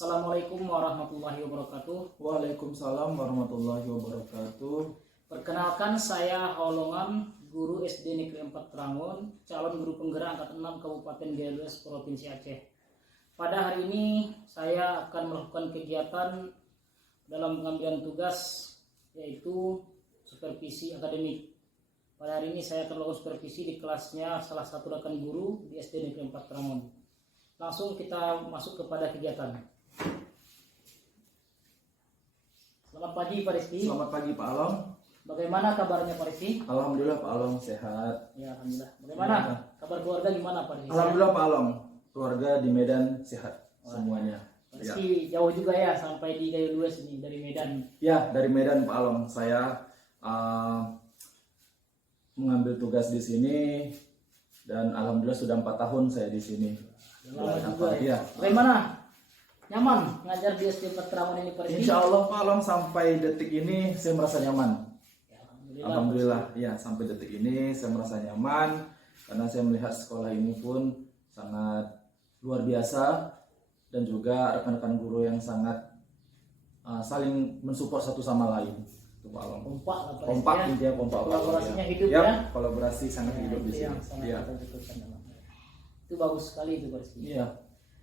Assalamualaikum warahmatullahi wabarakatuh. Waalaikumsalam warahmatullahi wabarakatuh. Perkenalkan, saya Holongan, guru SD Negeri 4 Trangun, calon guru penggerak angkatan 6 Kabupaten Gaya Lues, Provinsi Aceh. Pada hari ini saya akan melakukan kegiatan dalam pengambilan tugas, yaitu supervisi akademik. Pada hari ini saya akan melakukan supervisi di kelasnya salah satu rekan guru di SD Negeri 4 Trangun. Langsung kita masuk kepada kegiatan. Selamat pagi Pak Rizky. Selamat pagi Pak Along. Bagaimana kabarnya Pak Rizky? Alhamdulillah Pak Along sehat. Ya, alhamdulillah. Bagaimana kabar keluarga, gimana Pak Rizky? Alhamdulillah Pak Along, keluarga di Medan sehat semuanya. Pak Rizky jauh juga ya sampai di Gaya Lues ini dari Medan. Ya, dari Medan Pak Along. Saya mengambil tugas di sini dan alhamdulillah sudah 4 tahun saya di sini. Lama juga ya. Bagaimana? Nyaman ngajar di SD 4 Trangun ini Pak Rizky? Insya Allah Pak Along, sampai detik ini saya merasa nyaman. Ya, Alhamdulillah, ya sampai detik ini saya merasa nyaman karena saya melihat sekolah ini pun sangat luar biasa dan juga rekan-rekan guru yang sangat saling mensupport satu sama lain. Itu Pak Along. Kompak lah Pak Rizky. Kompak intinya kompak. Kolaborasinya hidup ya. ya. Kolaborasi sangat hidup di Itu sini. yang sangat Ya. kita butuhkan dalam. Itu bagus sekali itu Pak Rizky. Iya.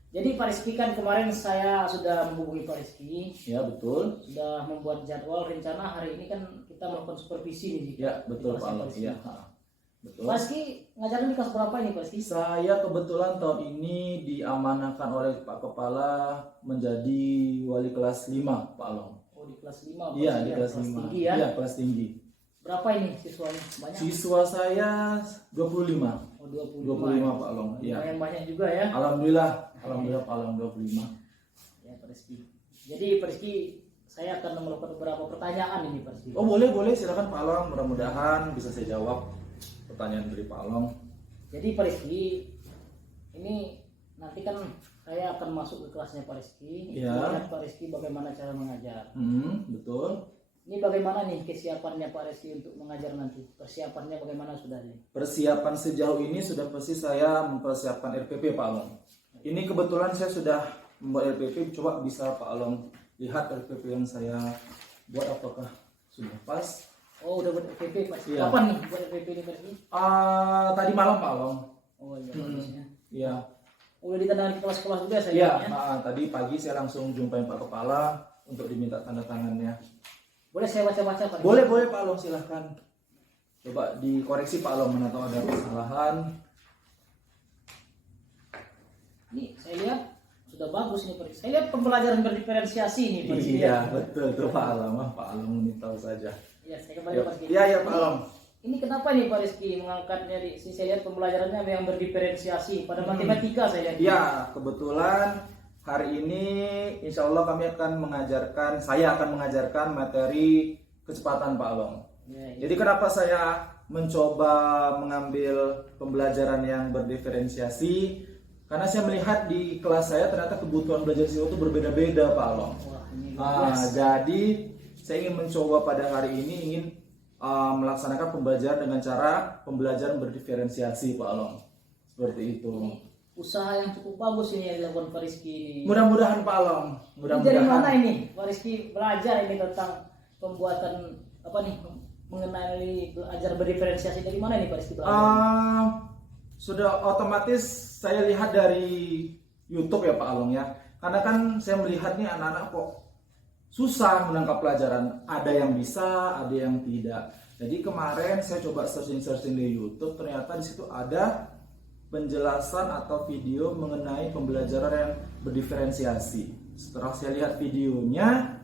Jadi Pak Rizky, kan kemarin saya sudah menghubungi Pak Rizky, Ya, betul. sudah membuat jadwal rencana hari ini kan kita melakukan supervisi nih. Ya, betul Di Pak kelasnya Along. Rizky. Iya, betul. Pak Rizky ngajarin di kelas berapa ini Pak Rizky? Saya kebetulan tahun ini diamanahkan oleh Pak Kepala menjadi wali kelas 5 Pak Along. Oh, di kelas 5. Iya, di kelas 5. Tinggi ya. Iya, kelas tinggi. Berapa ini siswanya? Banyak? Siswa saya 25. Oh, 25. 25 Pak Along. Iya. Lumayan banyak juga ya. Alhamdulillah Pak Along 25. Ya Pak Rizky. Jadi Pak Rizky, saya akan melakukan beberapa pertanyaan ini Pak Rizky. Oh, boleh silakan Pak Along. Mudah-mudahan bisa saya jawab pertanyaan dari Pak Along. Jadi Pak Rizky, ini nanti kan saya akan masuk ke kelasnya Pak Rizky. Ya. Lihat Pak Rizky bagaimana cara mengajar. Betul. Ini bagaimana nih kesiapannya Pak Rizky untuk mengajar nanti? Persiapannya bagaimana sudah nih? Persiapan sejauh ini sudah pasti saya mempersiapkan RPP Pak Along. Ini kebetulan saya sudah membuat RPP. Coba bisa Pak Along lihat RPP yang saya buat, apakah sudah pas? Oh, udah buat RPP Pak Rizky. Iya. Kapan nih buat RPP ini Pak Rizky? Tadi malam Pak Along. Oh iya, bagusnya. Iya. Udah ditandangin di kelas-kelas juga saya Iya, lihat ya. tadi pagi saya langsung jumpain Pak Kepala untuk diminta tanda tangannya. Boleh saya baca-baca Pak Rizky? Boleh Pak Along, silahkan. Coba dikoreksi Pak Along, mana tahu ada kesalahan. Ini saya lihat sudah bagus nih Pak Rizky. Saya lihat pembelajaran berdiferensiasi nih Pak Rizky. Iya, betul tuh Pak Along. Pak Along ini tahu saja. Iya, saya kembali Pak Rizky. Iya Pak Along. Ini kenapa nih Pak Rizky mengangkatnya di sini? Saya lihat pembelajarannya yang berdiferensiasi pada matematika saya lihat. Ya, kebetulan hari ini insya Allah saya akan mengajarkan materi kecepatan Pak Along. Ya. Jadi kenapa saya mencoba mengambil pembelajaran yang berdiferensiasi? Karena saya melihat di kelas saya ternyata kebutuhan belajar siswa itu berbeda-beda Pak Along. Wah, ini luar biasa. Jadi saya ingin mencoba pada hari ini melaksanakan pembelajaran dengan cara pembelajaran berdiferensiasi Pak Along. Seperti itu. Ini usaha yang cukup bagus ini yang dilakukan Pak Rizky ini. Mudah-mudahan Pak Along. Ini dari mana ini Pak Rizky belajar ini tentang pembuatan mengenai belajar berdiferensiasi, dari mana ini Pak Rizky belajar? Sudah otomatis saya lihat dari YouTube ya Pak Along ya. Karena kan saya melihat nih anak-anak kok susah menangkap pelajaran. Ada yang bisa, ada yang tidak. Jadi kemarin saya coba searching di YouTube, ternyata di situ ada penjelasan atau video mengenai pembelajaran yang berdiferensiasi. Setelah saya lihat videonya,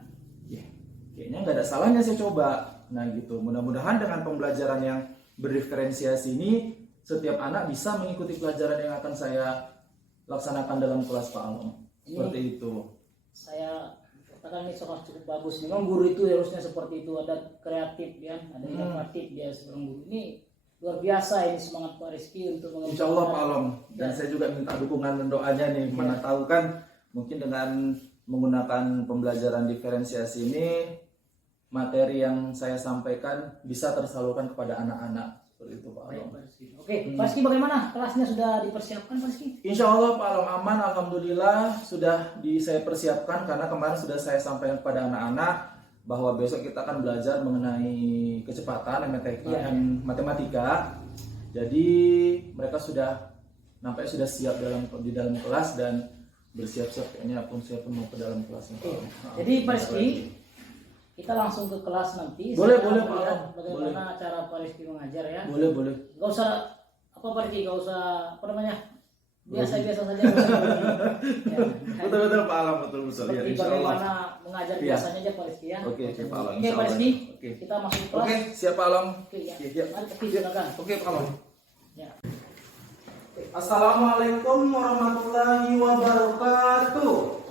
ya kayaknya nggak ada salahnya saya coba. Nah gitu, mudah-mudahan dengan pembelajaran yang berdiferensiasi ini setiap anak bisa mengikuti pelajaran yang akan saya laksanakan dalam kelas Pak Along. Seperti itu. Saya katakan ini sangat cukup bagus. Memang guru itu harusnya seperti itu, ada kreatif ya, ada inovatif dia seorang guru. Ini luar biasa ini semangat Pak Rizky untuk mengembangkan. Insya Allah Pak Along. Dan saya juga minta dukungan dan doanya nih. Mana tahu kan mungkin dengan menggunakan pembelajaran diferensiasi ini materi yang saya sampaikan bisa tersalurkan kepada anak-anak. Seperti itu Pak Along. Oke, Pak Rizky, bagaimana kelasnya sudah dipersiapkan Pak Rizky? Insya Allah Pak Along aman, alhamdulillah sudah saya persiapkan karena kemarin sudah saya sampaikan kepada anak-anak bahwa besok kita akan belajar mengenai kecepatan matematika. Jadi mereka sudah nampaknya sudah siap di dalam kelas dan bersiap-siap kayaknya pun mau ke dalam kelas. Jadi Pak Rizky, kita langsung ke kelas nanti. Boleh Saya Pak melihat Along. bagaimana cara Pak Rizky mengajar ya. Boleh. Gak usah apa Pak Rizky, gak usah apa namanya, biasa-biasa saja. Ya. Betul Pak Along, betul. Seperti Ya, insya Allah. bagaimana mengajar biasanya aja Pak Rizky ya. Oke Pak Along. Oke insya Pak Allah. Rizky, Oke. kita masuk ke kelas. Oke, siap Pak Along. Oke, ya. Iya. Mari Pak Rizky, silakan. Oke Pak Along. Ya. Assalamualaikum warahmatullahi wabarakatuh.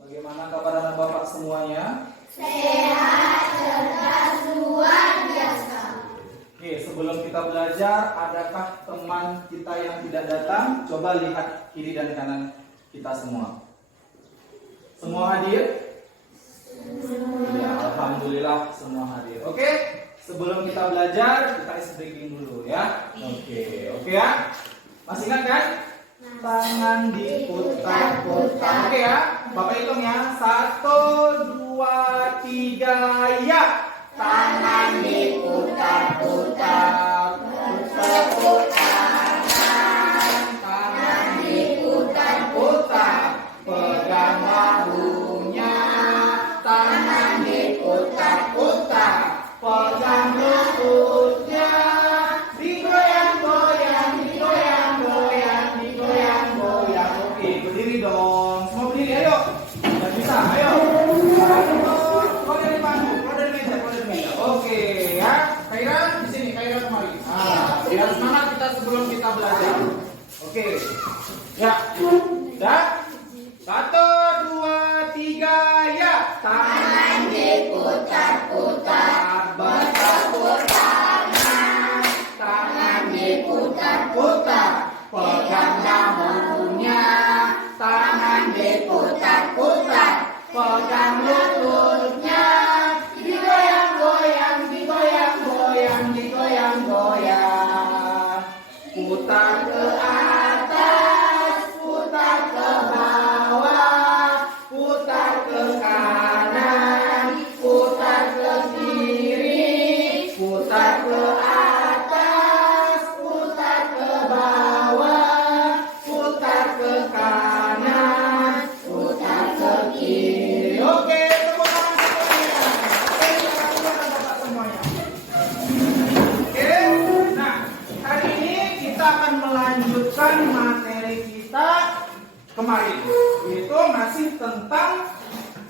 Bagaimana kabar anak bapak semuanya? Sehat, cerdas, luar biasa. Oke, sebelum kita belajar, adakah teman kita yang tidak datang? Coba lihat kiri dan kanan kita semua. Semua hadir? Ya, alhamdulillah semua hadir. Oke, sebelum kita belajar, kita isi breaking dulu ya. Oke ya. Masih ingat kan? Tangan diputar-putar. Oke ya, Bapak hitung ya. 1, 2, 3, ya. Tangan diputar-putar. Putar-putar. Tangan diputar-putar. Pegang bahunya. Tangan diputar-putar. Pegang lututnya. Digoyang-goyang, digoyang-goyang, digoyang-goyang. Oke, berdiri dong. Semua berdiri, ayo. Nggak bisa, ayo. Keluar dari panggung, keluar dari meja. Oke, ya. Kaira di sini, Kaira kemari. Biar semangat kita sebelum kita belajar. Oke. Ya. Dah. 1, 2, 3, ya. Tangan diputar-putar, bertepuk tangan. Tangan diputar-putar, pegang bahunya. Tangan diputar-putar, pegang lututnya. Digoyang-goyang, digoyang-goyang, digoyang-goyang. Putar ke atas, putar ke bawah, putar ke kanan, putar ke kiri, putar ke atas, putar ke bawah, putar ke kanan, putar ke kiri. Oke, tepuk tangan semuanya. Oke, nah hari ini kita akan melanjutkan materi kita kemarin, yaitu masih tentang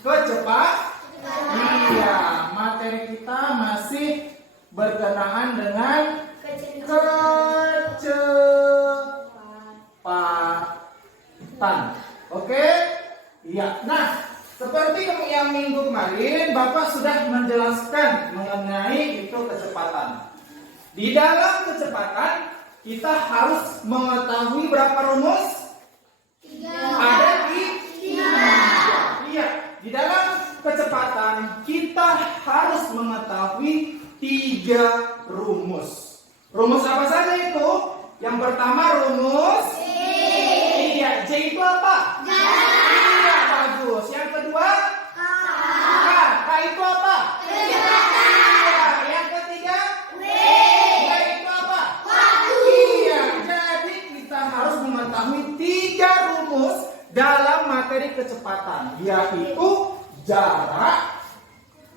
kecepatan. Iya, materi kita masih berkenaan dengan kecepatan. Oke? Iya. Nah, seperti yang minggu kemarin Bapak sudah menjelaskan mengenai itu kecepatan. Di dalam kecepatan kita harus mengetahui berapa rumus? Ada tiga. Iya, di dalam kecepatan kita harus mengetahui 3 rumus. Rumus apa saja itu? Yang pertama rumus Iya, J itu apa? Iya, bagus. Yang kedua K itu apa? Iya, yang ketiga W itu apa? Iya, jadi kita harus mengetahui 3 rumus dalam materi kecepatan, yaitu jarak,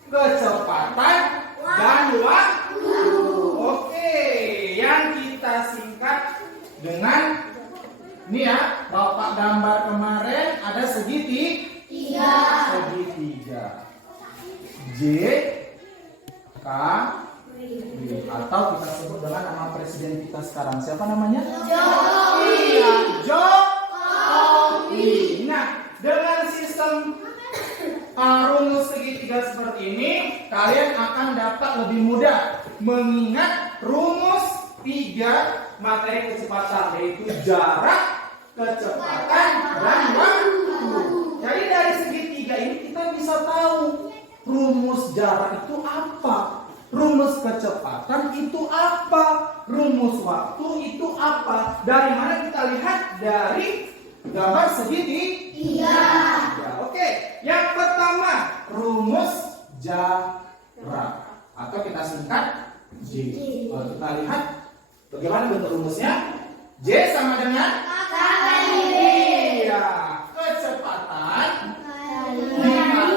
kecepatan, dan waktu. Oke, yang kita singkat dengan ini ya, Bapak gambar kemarin ada segitiga. J, K, B, atau kita sebut dengan nama presiden kita sekarang. Siapa namanya? Jokowi. Jokowi. Nah, dengan sistem rumus segitiga seperti ini, kalian akan dapat lebih mudah mengingat rumus 3 materi kecepatan, yaitu jarak, kecepatan, dan waktu. Jadi dari segitiga ini kita tahu rumus jarak itu apa? Rumus kecepatan itu apa? Rumus waktu itu apa? Dari mana kita lihat? Dari gambar segitiga. Ya, oke. Yang pertama, rumus jarak atau kita singkat J. Kalau kita lihat bagaimana bentuk rumusnya? J sama dengan iya, kecepatan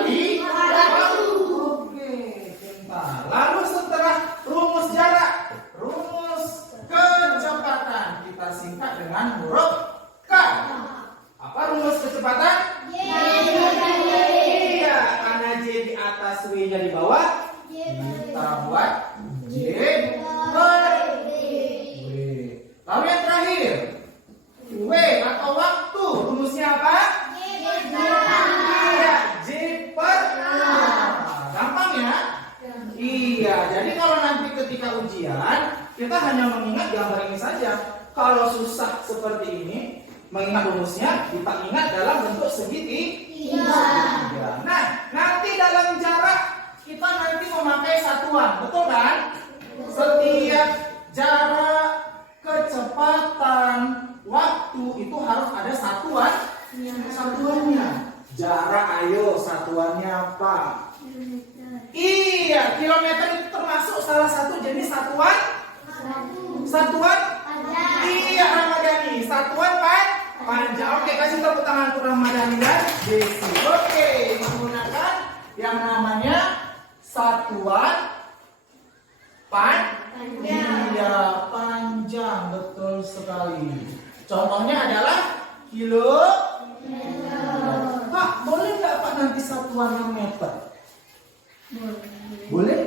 dikali waktu. Oke, pintar. Lalu setelah rumus jarak, rumus kecepatan kita singkat dengan huruf K. Apa rumus kecepatan? Iya, karena J di atas, W-nya di bawah. Kita buat J per W. Lalu yang terakhir, W atau waktu, rumusnya apa? Iya, J per gampang ya? Iya, jadi kalau nanti ketika ujian kita hanya mengingat gambar ini saja. Kalau susah seperti ini, mengingat rumusnya, kita ingat dalam bentuk segitiga. Nah, nanti dalam jarak kita nanti memakai satuan, betul kan? Setiap jarak, kecepatan, waktu itu harus ada satuannya. Jarak, ayo satuannya apa? Iya, kilometer itu termasuk salah satu jenis satuan. Satuan? Iya, Ramadhani. Satuan panjang. Oke, kasih tepuk tangan untuk Ramadhani dan Desi. Oke, menggunakan yang namanya satuan iya, panjang, betul sekali. Contohnya adalah kilometer. Pak, boleh nggak Pak nanti satuannya meter? Boleh?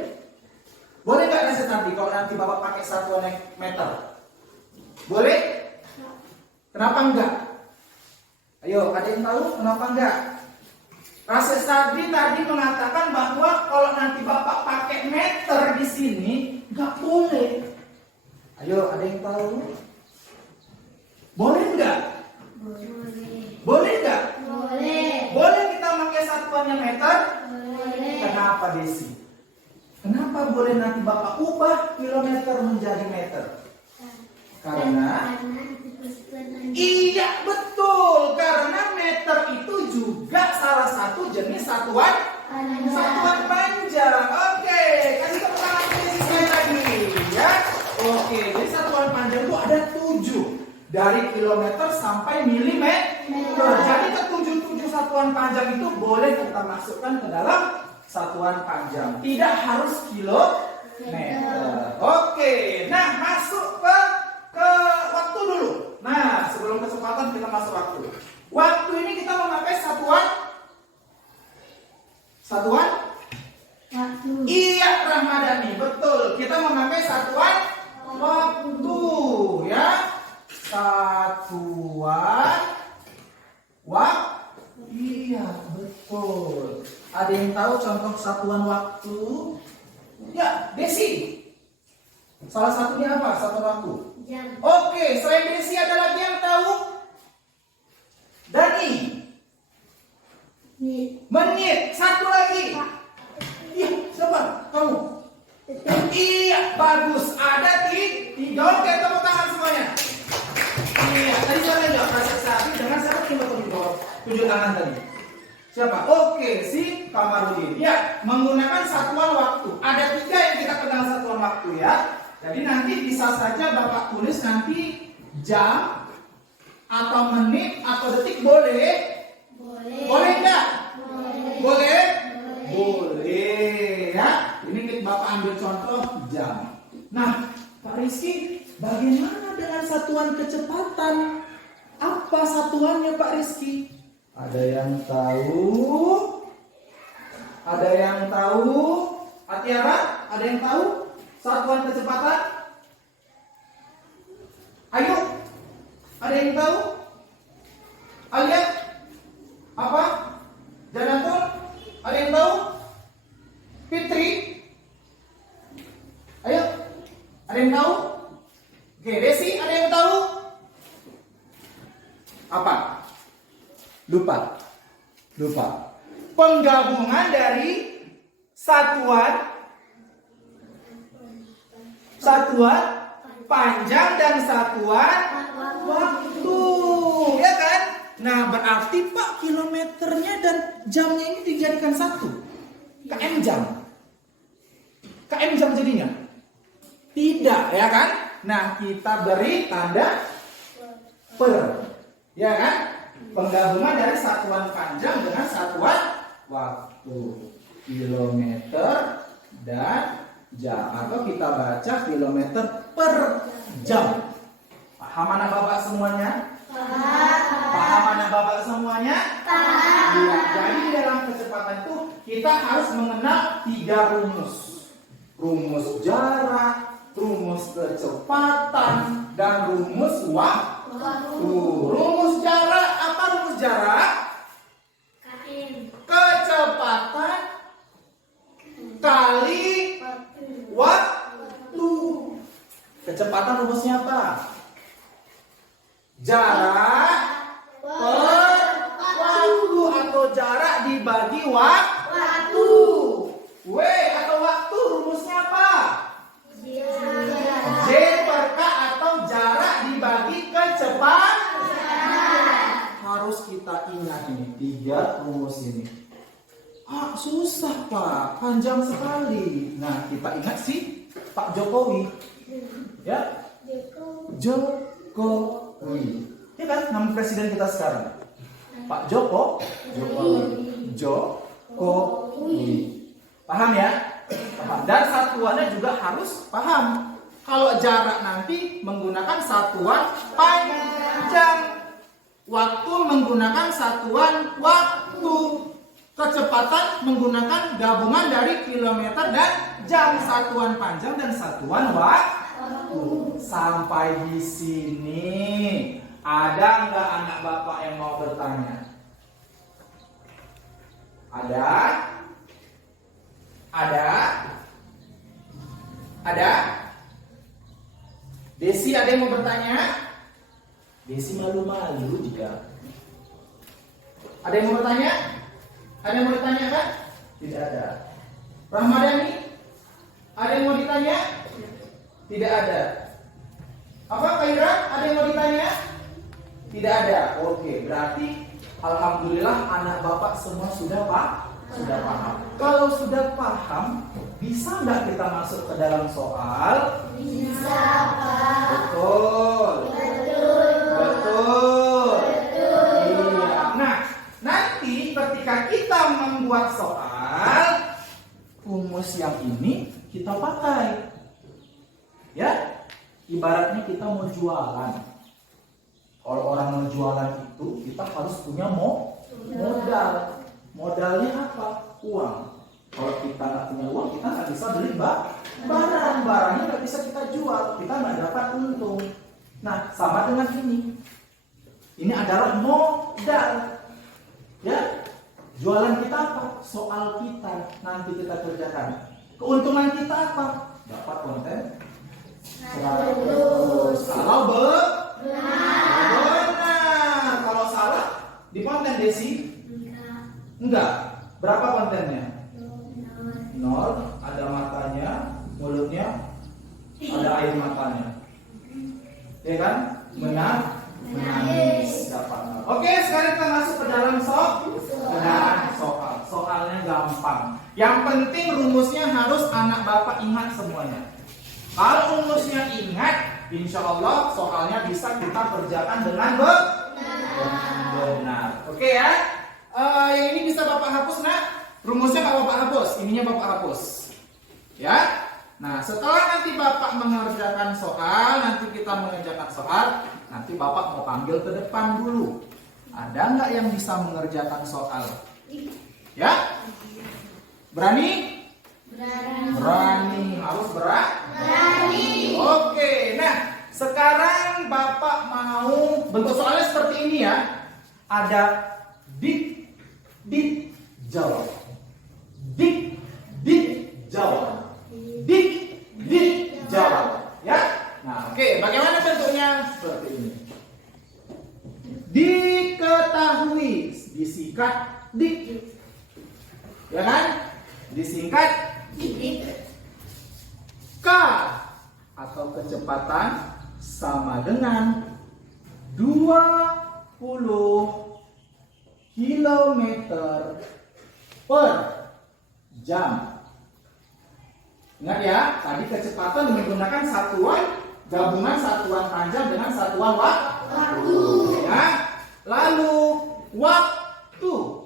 Boleh nggak nanti kalau nanti Bapak pakai satuan meter? Boleh? Kenapa enggak? Ayo, ada yang tahu kenapa enggak? Rases tadi mengatakan bahwa kalau nanti Bapak pakai meter di sini nggak boleh. Ayo, ada yang tahu? Boleh nggak? Boleh nggak? Boleh kita pakai satuannya meter? Kenapa, Desi? Kenapa boleh nanti Bapak ubah kilometer menjadi meter? Karena iya, betul. Karena meter itu juga salah satu jenis satuan panjang. Oke, kasih tepuk tangan sekali lagi ya. Oke, jadi satuan panjang itu ada 7. Dari kilometer sampai milimeter. Jadi ke-7 satuan panjang itu boleh kita masukkan ke dalam satuan panjang. Tidak harus kilometer. Oke, nah masuk ke waktu dulu. Nah, sebelum kecepatan kita masuk waktu. Waktu ini kita memakai satuan waktu. Iya, Ramadhani, betul. Kita memakai satuan waktu ya. Satuan waktu. Iya, betul. Ada yang tahu contoh satuan waktu? Ya, Desi. Salah satunya apa? Satuan waktu. Jam. Oke, selain Desi ada lagi yang tahu? Dani. Menit. Satu lagi. Iya, siapa? Kamu. Iya, bagus. Ada 3. Oke, tepuk tangan semuanya. Iya, tadi siapa yang jawab? Rasa sapi dengan siapa yang jawab? 7 tangan tadi. Siapa? Oke, si Kamarudin. Ya, menggunakan satuan waktu. Ada 3 yang kita kenal satuan waktu ya. Jadi nanti bisa saja Bapak tulis nanti jam atau menit atau detik boleh? Boleh nggak? Boleh? Boleh ya. Ini Bapak ambil contoh jam. Nah, Pak Rizky, bagaimana dengan satuan kecepatan? Apa satuannya Pak Rizky? Ada yang tahu? Ada yang tahu? Atiara, ada yang tahu? Satuan kecepatan? Ayo, ada yang tahu? Alia? Apa? Janatul? Ada yang tahu? Fitri? Ayo, ada yang tahu? Oke, Desi, ada yang tahu? Apa? Lupa. penggabungan dari satuan panjang dan satuan waktu, ya kan? Nah, berarti Pak, kilometernya dan jamnya ini dijadikan satu. KM jam. KM jam jadinya? Tidak, ya kan? Nah, kita beri tanda per. Ya kan? Penggabungan dari satuan panjang dengan satuan waktu. Kilometer dan jam. Atau kita baca kilometer per jam. Paham anak bapak semuanya? Paham anak bapak semuanya? Ya, jadi dalam kecepatan itu kita harus mengenal 3 rumus. Rumus jarak, rumus kecepatan, dan rumus waktu. Rumus jarak, apa rumus jarak? Kecepatan kali waktu. Kecepatan rumusnya apa? Jarak per waktu, atau jarak dibagi waktu. W atau waktu rumusnya apa? J per K, atau jarak dibagi kecepatan. Harus kita ingat ini 3 rumus ini. Susah Pak, panjang sekali. Nah, kita ingat sih Pak Jokowi. Ya, Jokowi. Ya kan, nama presiden kita sekarang. Pak Jokowi. Paham ya? Paham. Dan satuannya juga harus paham. Kalau jarak nanti menggunakan satuan panjang. Waktu menggunakan satuan waktu. Kecepatan menggunakan gabungan dari kilometer dan jam. Satuan panjang dan satuan waktu. Sampai di sini ada nggak anak bapak yang mau bertanya? Ada? Desi, ada yang mau bertanya? Desi malu-malu juga. Ada yang mau bertanya? Ada yang mau ditanyakan? Tidak ada. Rahmadani? Ada yang mau ditanya? Tidak ada. Apa Kaira? Ada yang mau ditanya? Tidak ada. Oke, berarti alhamdulillah anak bapak semua sudah paham. Kalau sudah paham, bisa nggak kita masuk ke dalam soal? Bisa, Pak. Betul. Iya. Nah, nanti ketika kita membuat soal, rumus yang ini kita pakai. Ya, ibaratnya kita mau jualan. Kalau orang mau jualan itu, kita harus punya modal. Modalnya apa? Uang. Kalau kita nggak punya uang, kita nggak bisa beli barang. Barangnya nggak bisa kita jual. Kita nggak dapat untung. Nah, sama dengan ini. Ini adalah modal. Ya, jualan kita apa? Soal kita. Nanti kita kerjakan. Keuntungan kita apa? Dapat konten 100. Kalau benar. Kalau salah di konten Desi? Enggak. Berapa kontennya? 0. Ada matanya, mulutnya, ada air matanya. Ya kan? Menangis. Dapat 0. Oke, sekarang kita masuk ke dalam soal. Soalnya gampang. Yang penting rumusnya harus anak bapak ingat semuanya. Kalau rumusnya ingat, insya Allah soalnya bisa kita kerjakan dengan benar. Oke ya? Yang ini bisa bapak hapus, nak. Rumusnya nggak bapak hapus, ininya bapak hapus. Ya? Nah, setelah nanti bapak mengerjakan soal, nanti kita mengerjakan soal, nanti bapak mau panggil ke depan dulu. Ada nggak yang bisa mengerjakan soal? Ya? Berani? Berani. Harus berani. Oke, nah sekarang bapak mau bentuk soalnya seperti ini ya. Ada dik, jawab. Dik, jawab. Dik, jawab. Ya? Nah, oke, bagaimana bentuknya? Seperti ini. Diketahui, disikat, dik. Ya kan? Disingkat K atau kecepatan sama dengan 20 kilometer per jam. Ingat ya, tadi kecepatan menggunakan satuan gabungan satuan panjang dengan satuan waktu. Ya. Lalu waktu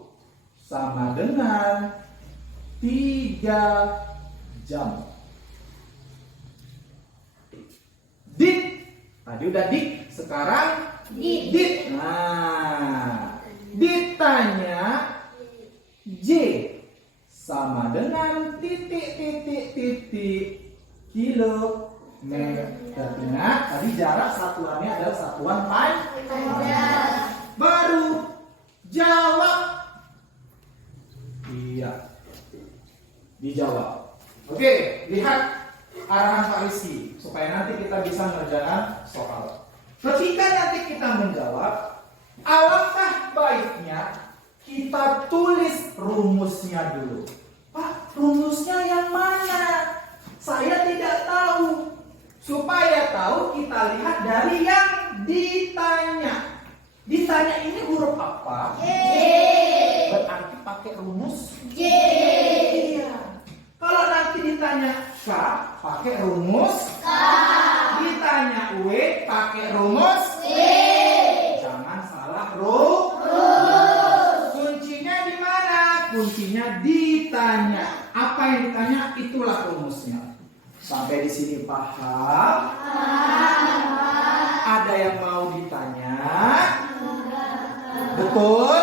sama dengan 3 jam. Dit, tadi udah dit, sekarang dit. Nah, ditanya J sama dengan titik kilometer. Ingat, tadi jarak satuannya adalah satuan panjang. Baru jawab. Iya, dijawab. Oke, lihat arahan Pak Rizky supaya nanti kita bisa mengerjakan soal. Ketika nanti kita menjawab, alangkah baiknya kita tulis rumusnya dulu. Pak, rumusnya yang mana? Saya tidak tahu. Supaya tahu, kita lihat dari yang ditanya. Ditanya ini huruf apa? J. Berarti pakai rumus J. Iya. Kalau nanti ditanya K, pakai rumus K. Ditanya W, pakai rumus W. Jangan salah rumus. Kuncinya di mana? Kuncinya ditanya. Apa yang ditanya, itulah rumusnya. Sampai di sini paham? Ada yang mau ditanya? Betul?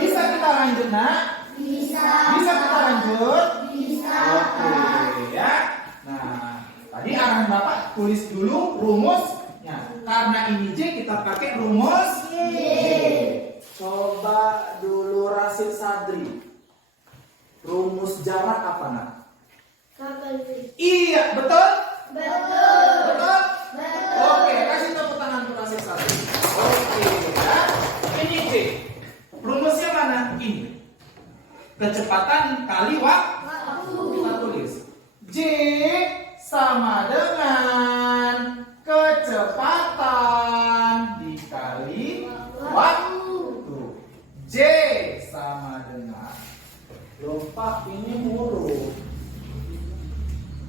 Bisa kita lanjut, Nak? Bisa kita lanjut? Oke ya. Nah, tadi arahan Bapak tulis dulu rumusnya. Karena ini J, kita pakai rumus J. Coba dulu Rasid Sadri. Rumus jarak apa, Nak? Iya, betul? Betul? Oke, kasih tepuk tangan untuk Rasid Sadri. Oke ya. Ini J. Rumusnya mana? Ini. Kecepatan kali waktu. Kita tulis J sama dengan kecepatan dikali waktu. J sama dengan, Pak, ini huruf.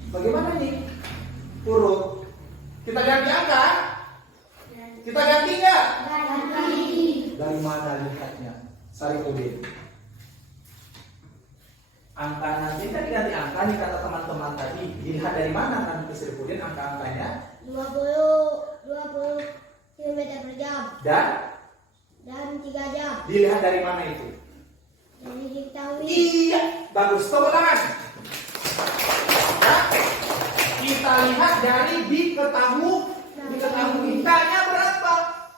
Bagaimana nih huruf? Kita ganti angka? Kita ganti nggak? Dari mana lihatnya? Sarifudin. Angka nanti kan diganti angka nih kata teman-teman tadi. Dilihat dari mana nanti Sarifudin angka-angkanya? 20 km per jam. Dan 3 jam. Dilihat dari mana itu? Jadi diketahui. Iya, bagus. Tepuk tangan. Ya. Kita lihat dari diketahui. Tanya berapa?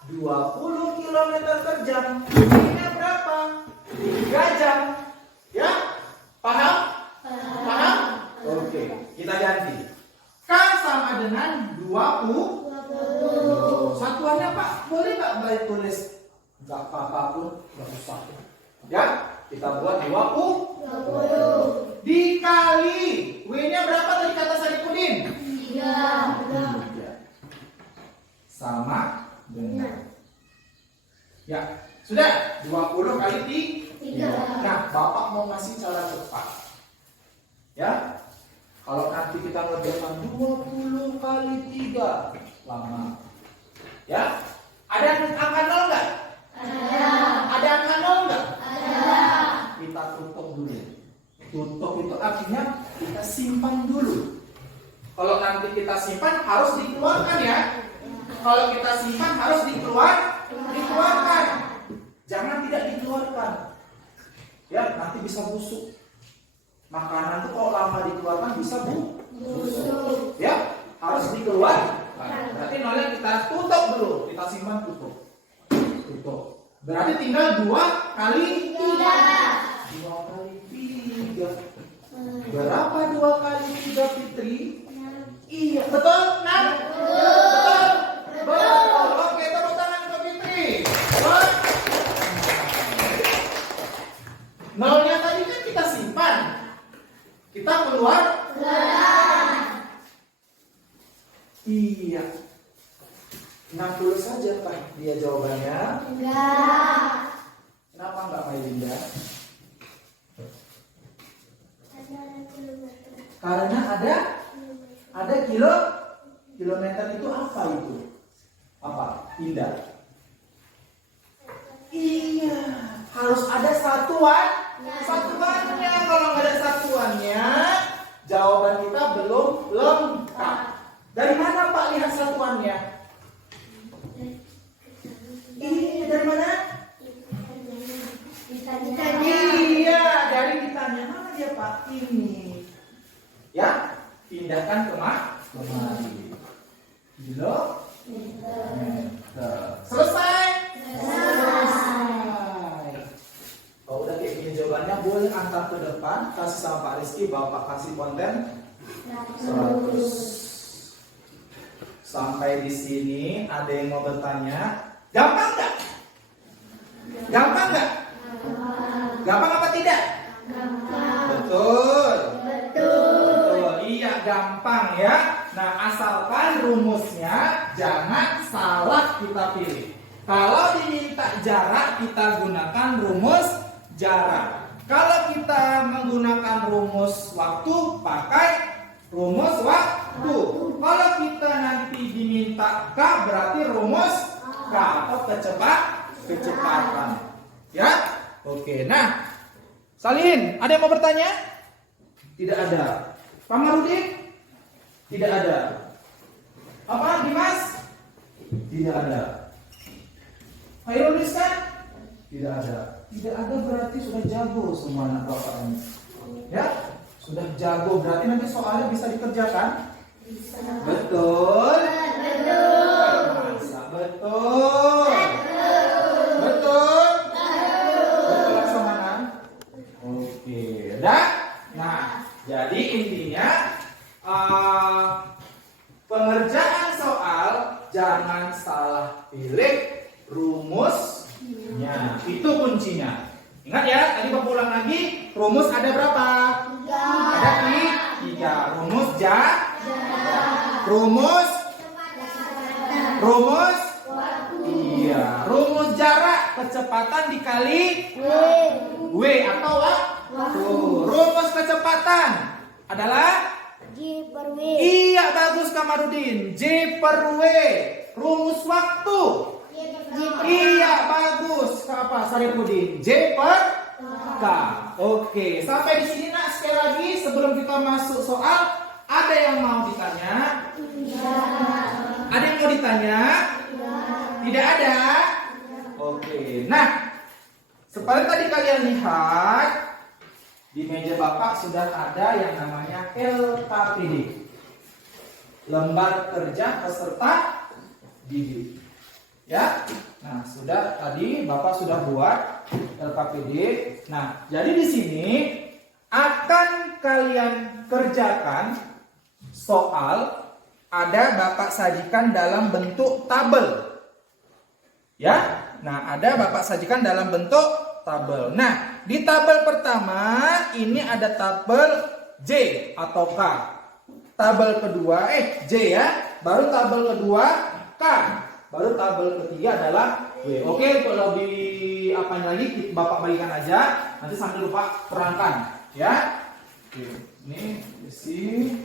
20 km per jam. Ini berapa? 3 jam. Ya? Paham? Oke, kita ganti. K sama dengan 20. Satuannya Pak, boleh nggak baik tulis? Nggak apa-apa pun, nggak usah. Ya, kita buat 20 dikali W-nya berapa tadi kata Sarifudin? 3. Sama dengan. Ya, sudah 20 kali 3. Nah, Bapak mau ngasih cara cepat. Ya. Kalau nanti kita ngerjakan 20 kali 3 lama. Ya. Ada angka 0 enggak? Ada angka 0 enggak? Kita tutup dulu. Tutup itu artinya kita simpan dulu. Kalau nanti kita simpan harus dikeluarkan ya. Kalau kita simpan harus dikeluarkan. Jangan tidak dikeluarkan. Ya, nanti bisa busuk. Makanan itu kalau lama dikeluarkan bisa busuk. Ya, harus dikeluarkan. Berarti nolnya kita tutup dulu. Kita simpan tutup. Berarti tinggal 2 kali 3. 2 kali 3. Berapa 2 kali 3, Fitri? Iya, betul? Nah? Betul. Oke, tepuk tangan untuk Fitri. Nolnya tadi kan kita 60 saja Pak dia jawabannya. Enggak. Kenapa enggak Mailinda? Karena ada kilometer itu apa itu? Apa? Indah. Iya, harus ada satuan. Satuannya, kalau nggak ada satuannya, jawaban kita belum lengkap. Dari mana Pak lihat satuannya? Ini dari mana? Iya, dari ditanya. Mana dia Pak? Ini. Ya, pindahkan kemari. Kilometer. Selesai. Kalau udah kayak gini jawabannya, boleh angkat ke depan, kasih sama Pak Rizky, Bapak kasih konten 100. Sampai di sini ada yang mau bertanya, gampang nggak? Gampang nggak? Gampang apa tidak? Betul. Iya, gampang ya. Nah, asalkan rumusnya jangan salah kita pilih. Kalau diminta jarak, kita gunakan rumus jarak. Kalau kita menggunakan rumus waktu, pakai rumus waktu. Kalau kita nanti diminta K, berarti rumus K atau kecepatan. Ya? Oke, nah. Salin, ada yang mau bertanya? Tidak ada. Pak Marudin? Tidak ada. Apa, Dimas? Tidak ada. Hairul Rizkan? Tidak ada. Tidak ada berarti sudah jago semua anak bapak ini. Ya, sudah jago berarti nanti soalnya bisa dikerjakan. Bisa. Betul. Betul. Masa betul. Betul. Betul Laksamana. Oke, udah. Nah, jadi intinya pengerjaan soal jangan salah pilih rumusnya, itu kuncinya. Ingat ya, tadi Bapak ulang lagi, rumus ada berapa? 3. Ada 3. Rumus rumus iya, rumus jarak kecepatan dikali W atau waktu. Rumus kecepatan adalah J per W. Iya, bagus Kamarudin. J per W. Rumus waktu. Iya, bagus. Apa? Saripudin. J per K. Oke, sampai di sini nak. Sekali lagi sebelum kita masuk soal, ada yang mau ditanya? Ada yang mau ditanya? Tidak ada? Oke. Nah, seperti tadi kalian lihat di meja Bapak sudah ada yang namanya LKPD. Lembar kerja peserta didik. Ya, nah sudah tadi Bapak sudah buat LKPD. Nah, jadi di sini akan kalian kerjakan soal ada Bapak sajikan dalam bentuk tabel. Ya, nah ada Bapak sajikan dalam bentuk tabel. Nah, di tabel pertama ini ada tabel J atau K. Tabel kedua J ya, baru tabel kedua K. Baru tabel ketiga adalah W. Oke, untuk lebih apa lagi Bapak bagikan aja. Nanti sambil lupa terangkan, ya. Oke, ini isi.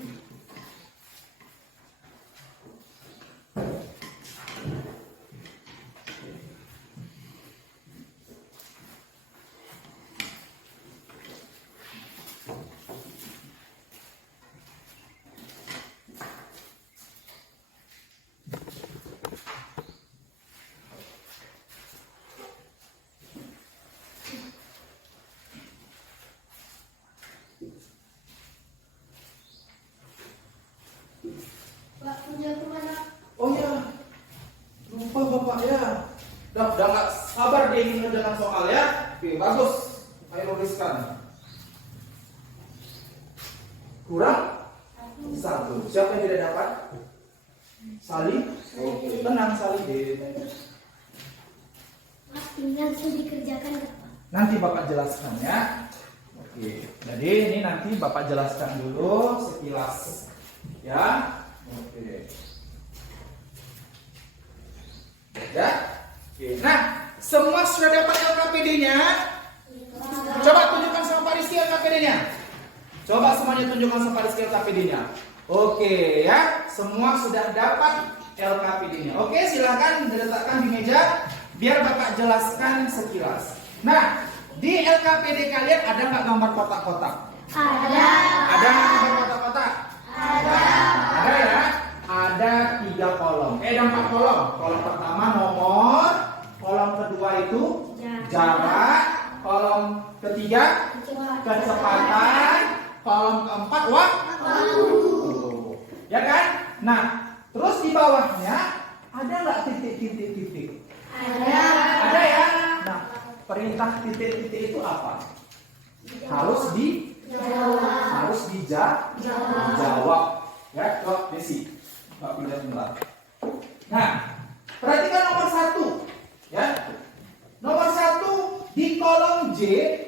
Oh ya, lupa Bapak ya. Udah nggak sabar dia ingin mengerjakan soal ya. Oke, bagus. Ayo tuliskan. Kurang 1. Siapa yang tidak dapat? Sali? Oke, tenang Sali deh. Tinggal dikerjakan. Nanti Bapak jelaskan ya. Oke, jadi ini nanti Bapak jelaskan dulu sekilas. Ya. Oke. Oke. Nah, semua sudah dapat LKPD-nya? Coba tunjukkan sama Pak Rizky LKPD-nya. Coba semuanya tunjukkan sama Pak Rizky LKPD-nya. Oke ya, semua sudah dapat LKPD-nya. Oke, silakan diletakkan di meja biar Bapak jelaskan sekilas. Nah, di LKPD kalian ada nggak gambar kotak-kotak? Ada. Ada nggak gambar kotak-kotak? Ada. Ada ya. Ada 3 kolom. Ada 4 kolom. Kolom pertama nomor, kolom kedua itu jarak, kolom ketiga kecepatan, kolom keempat waktu. Ya kan? Nah, terus di bawahnya ada nggak titik-titik-titik? Ada. Ada ya. Nah, perintah titik-titik itu apa? Harus dijawab. Ya, coba Desi. Mbak pindah sebentar. Nah, perhatikan nomor 1. Ya. Nomor 1 di kolom J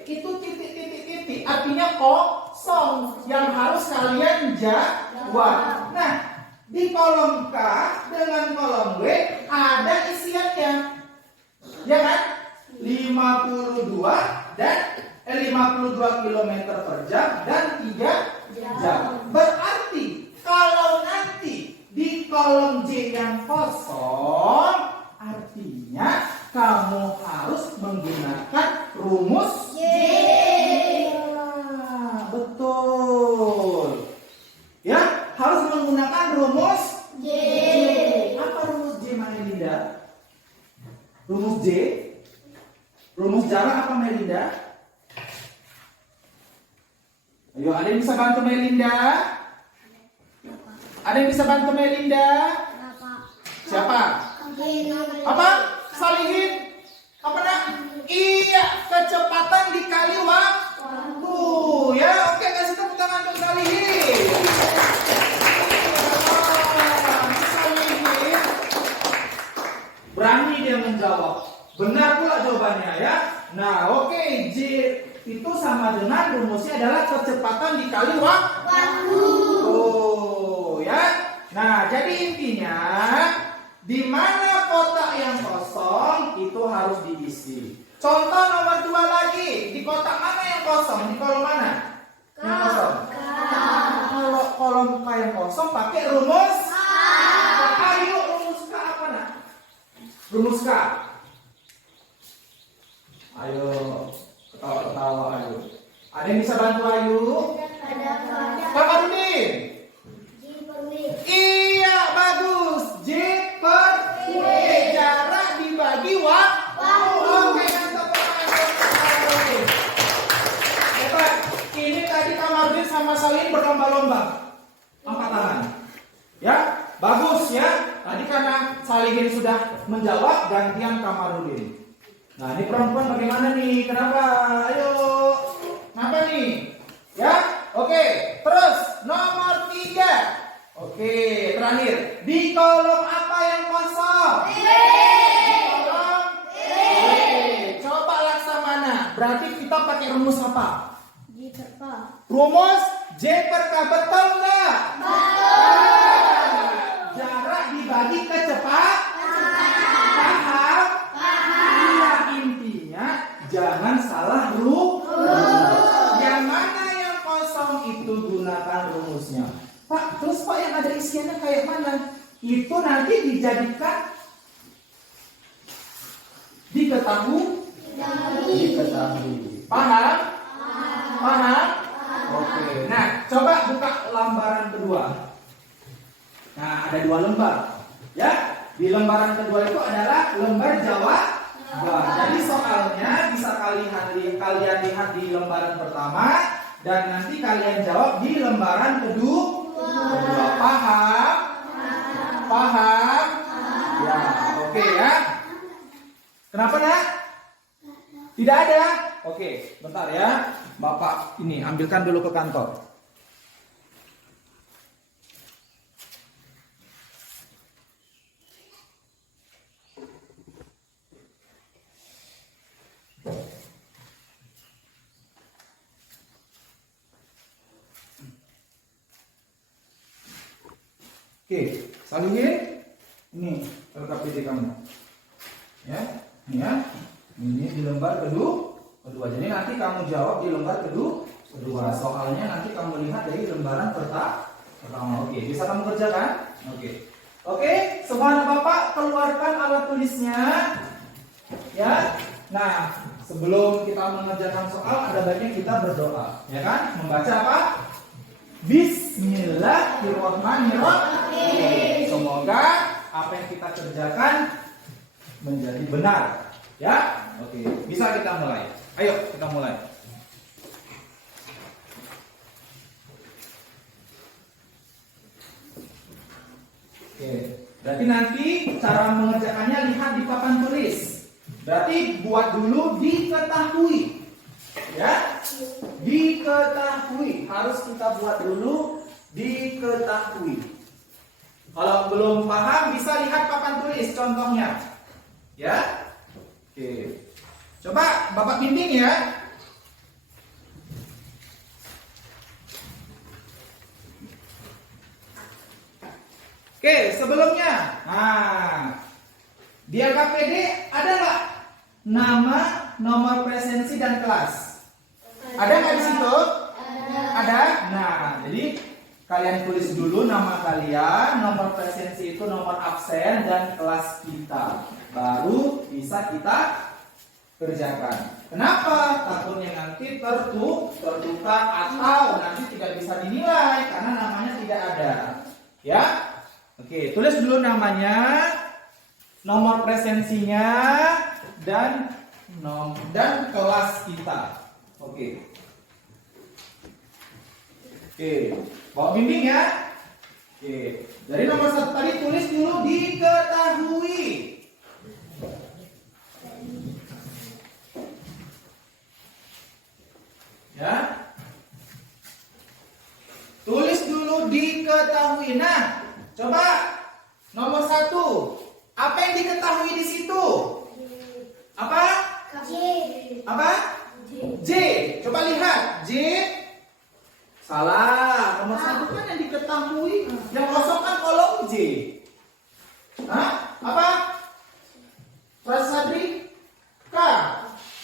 itu titik-titik-titik artinya kosong yang harus kalian jawab. Nah, di kolom K dengan kolom W ada isiannya. Ya kan? 52 km per jam dan 3 jam. Berarti kalau nanti di kolom J yang kosong, artinya kamu harus menggunakan rumus J. Betul. Ya, harus menggunakan rumus J. Apa rumus J, Melinda? Rumus J? Rumus jarak apa, Melinda? Ayo, ada yang bisa bantu Melinda? Ada yang bisa bantu Melinda? Siapa? Apa? Salihin? Apa nak? Iya, kecepatan dikali waktu. Ya, oke, kasih tepuk tangan untuk Salihin. Salihin berani dia menjawab. Benar pula jawabannya ya. Nah, oke, J itu sama dengan rumusnya adalah kecepatan dikali waktu. Oh, ya. Nah, jadi intinya di mana kotak yang kosong itu harus diisi. Contoh nomor 2 lagi, di kotak mana yang kosong? Di kolom mana? Yang kosong. Kalau kolom K yang kosong pakai rumus K. Ayo, rumus K apa nak? Rumus K. Ayo, ketawa-ketawa ayo. Ada yang bisa bantu ayo? Kak Arudin. Iya, bagus. J per W. Jarak dibagi waktu. Oke, kan tepuk tangan. Hebat. Ini tadi Kamarudin sama Salim berlomba-lomba. Angkat tangan. Ya, bagus ya. Tadi karena Salihin sudah menjawab, gantian Kamarudin. Nah, ini perempuan bagaimana nih? Kenapa? Ayo. Kenapa nih? Ya, oke. Terus nomor 3. Oke, terakhir. Di kolom apa yang kosong? Kolom E. Coba laksamana. Berarti kita pakai rumus apa? Rumus J per K. Betul nggak? Betul. Jarak dibagi kecepatan. Paham? Iya, intinya jangan salah rumus. Yang mana yang kosong itu gunakan rumusnya. Pak, terus Pak yang ada isiannya kayak mana? Itu nanti dijadikan diketahui. Paham? Paham? Oke. Nah, coba buka lembaran kedua. Nah, ada 2 lembar. Ya, di lembaran kedua itu adalah lembar jawaban. Jadi soalnya bisa kalian lihat di lembaran pertama dan nanti kalian jawab di lembaran kedua. Paham? Paham? Ya, oke ya. Kenapa nak? Tidak ada? Oke, bentar ya. Bapak ini ambilkan dulu ke kantor. Oke, Salihin, ini LKPD kamu, ya. Ya, ini di lembar kedua. Jadi nanti kamu jawab di lembar kedua. Soalnya nanti kamu lihat dari lembaran pertama. Oke, bisa kamu kerjakan? Oke, semua anak bapak keluarkan alat tulisnya. Ya. Nah, sebelum kita mengerjakan soal, ada baiknya kita berdoa, ya kan? Membaca apa? Bismillahirrahmanirrahim. Semoga apa yang kita kerjakan menjadi benar, ya. Oke, bisa kita mulai. Ayo kita mulai. Oke, berarti nanti cara mengerjakannya lihat di papan tulis. Berarti buat dulu diketahui, ya. Diketahui, harus kita buat dulu diketahui. Kalau belum paham bisa lihat papan tulis contohnya. Ya. Oke. Coba Bapak bimbing ya. Oke, sebelumnya. Nah, di LKPD ada nggak nama, nomor presensi dan kelas? Ada nggak di situ? Ada. Nah, jadi kalian tulis dulu nama kalian, nomor presensi itu nomor absen dan kelas kita. Baru bisa kita kerjakan. Kenapa? Takutnya nanti tertukar atau nanti tidak bisa dinilai karena namanya tidak ada. Ya? Oke, tulis dulu namanya, nomor presensinya dan kelas kita. Oke. Oke, bawa bimbing ya. Oke, dari nomor 1 tadi tulis dulu diketahui. Ya. Tulis dulu diketahui. Nah, coba nomor 1. Apa yang diketahui di situ? Apa? Apa? J. Coba lihat. J. Salah. Nomor 1 kan yang diketahui. Yang kosong kan kolom J. Hah? Apa? Frasa Sadri? K.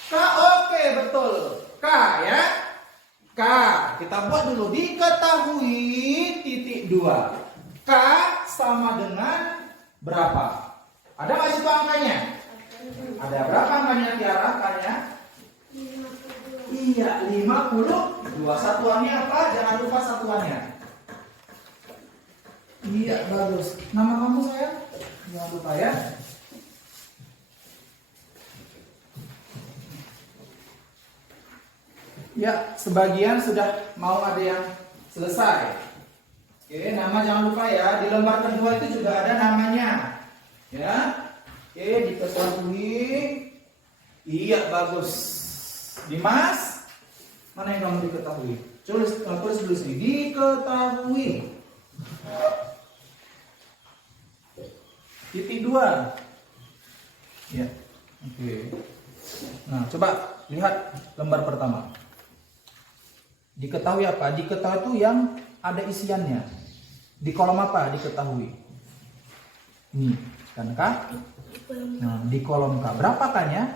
K. Oke, betul. K ya. K. Kita buat dulu. Diketahui titik 2. K sama dengan berapa? Ada nggak situ angkanya? Ada berapa angkanya Tiara? Angkanya? Iya, 52. Satuannya apa? Jangan lupa satuannya. Iya, bagus. Nama kamu sayang? Jangan lupa ya. Ya, sebagian sudah mau ada yang selesai. Oke, nama jangan lupa ya. Di lembar kedua itu juga ada namanya. Ya. Oke, diketahui. Iya, bagus. Dimas, mana yang kamu diketahui? Tulis dulu sini. Diketahui. Titik 2. Ya. Oke. Nah, coba lihat lembar pertama. Diketahui apa? Diketahui itu yang ada isiannya. Di kolom apa? Diketahui. Ini kan K. Nah, di kolom K. Berapa K-nya?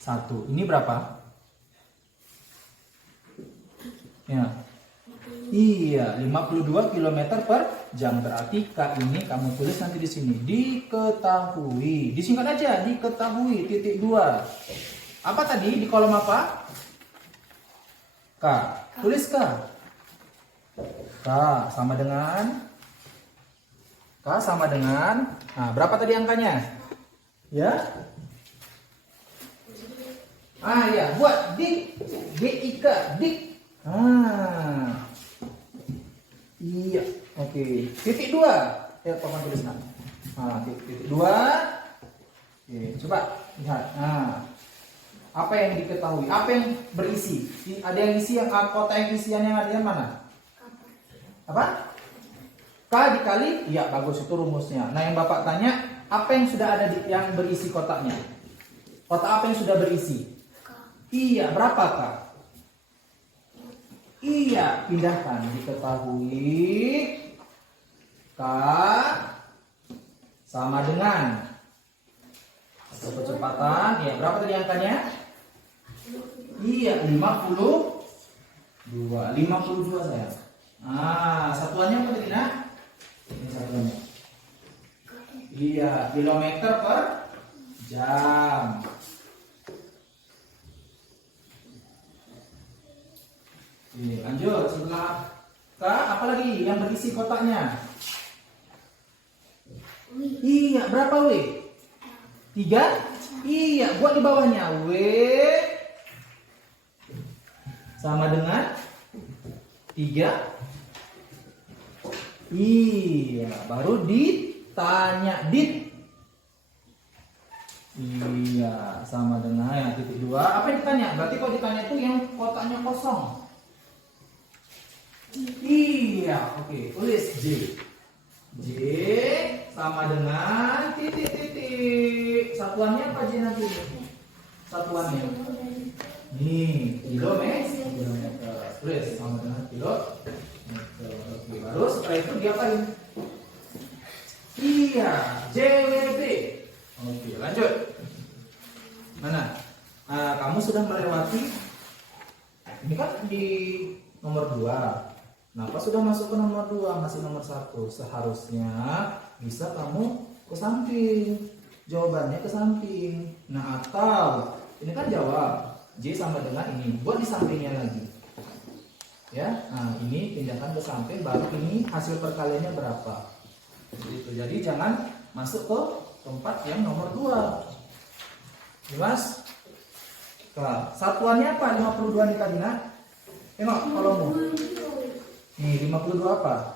1. Ini berapa? Ya. Iya, 52 km per jam. Berarti K ini kamu tulis nanti di sini. Diketahui. Disingkat aja, diketahui titik 2. Apa tadi? Di kolom apa? K. Tulis K. K sama dengan nah, berapa tadi angkanya? Ya. Ya, buat dik. DIK, dik. Iya, oke. Titik 2. Ya, paman tulis nah. Titik 2. Oke, coba lihat. Apa yang diketahui? Apa yang berisi? Ada yang isi yang kota yang isiannya ada yang mana? Apa? K dikali? Iya, bagus, itu rumusnya. Nah, yang Bapak tanya, apa yang sudah ada yang berisi kotaknya? Kotak apa yang sudah berisi? Iya, berapa K? Iya, pindahkan. Diketahui K sama dengan Kecepatan, ya berapa tadi angkanya? Iya, 52 saya. Satuannya apa tadi nak? Ini satuannya. Iya, kilometer per jam. Ini lanjut, setelah K, apa lagi yang berisi kotaknya? Iya, berapa W? 3? Iya, buat di bawahnya W sama dengan 3. Iya, baru ditanya dit. Iya, sama dengan yang titik 2. Apa yang ditanya? Berarti kalau ditanya itu yang kotaknya kosong. Iya, oke. Tulis J. J sama dengan titik-titik. Satuannya apa J nanti? Satuannya. Nih, kilometer. Tulis sama dengan kilometer. Oke, baru setelah itu diapain? Iya, JWB. Oke, lanjut. Mana? Kamu sudah melewati. Ini kan di nomor 2. Kenapa sudah masuk ke nomor 2, masih nomor 1? Seharusnya bisa kamu ke samping. Jawabannya ke samping. Nah, atau ini kan jawab J sama dengan ini. Buat di sampingnya lagi. Ya, nah ini pindahkan ke samping, baru ini hasil perkaliannya berapa. Gitu. Jadi jangan masuk ke tempat yang nomor 2. Jelas? Nah, satuannya apa? 52 nih tadi nak. Tengok kolommu. Nih 52 apa?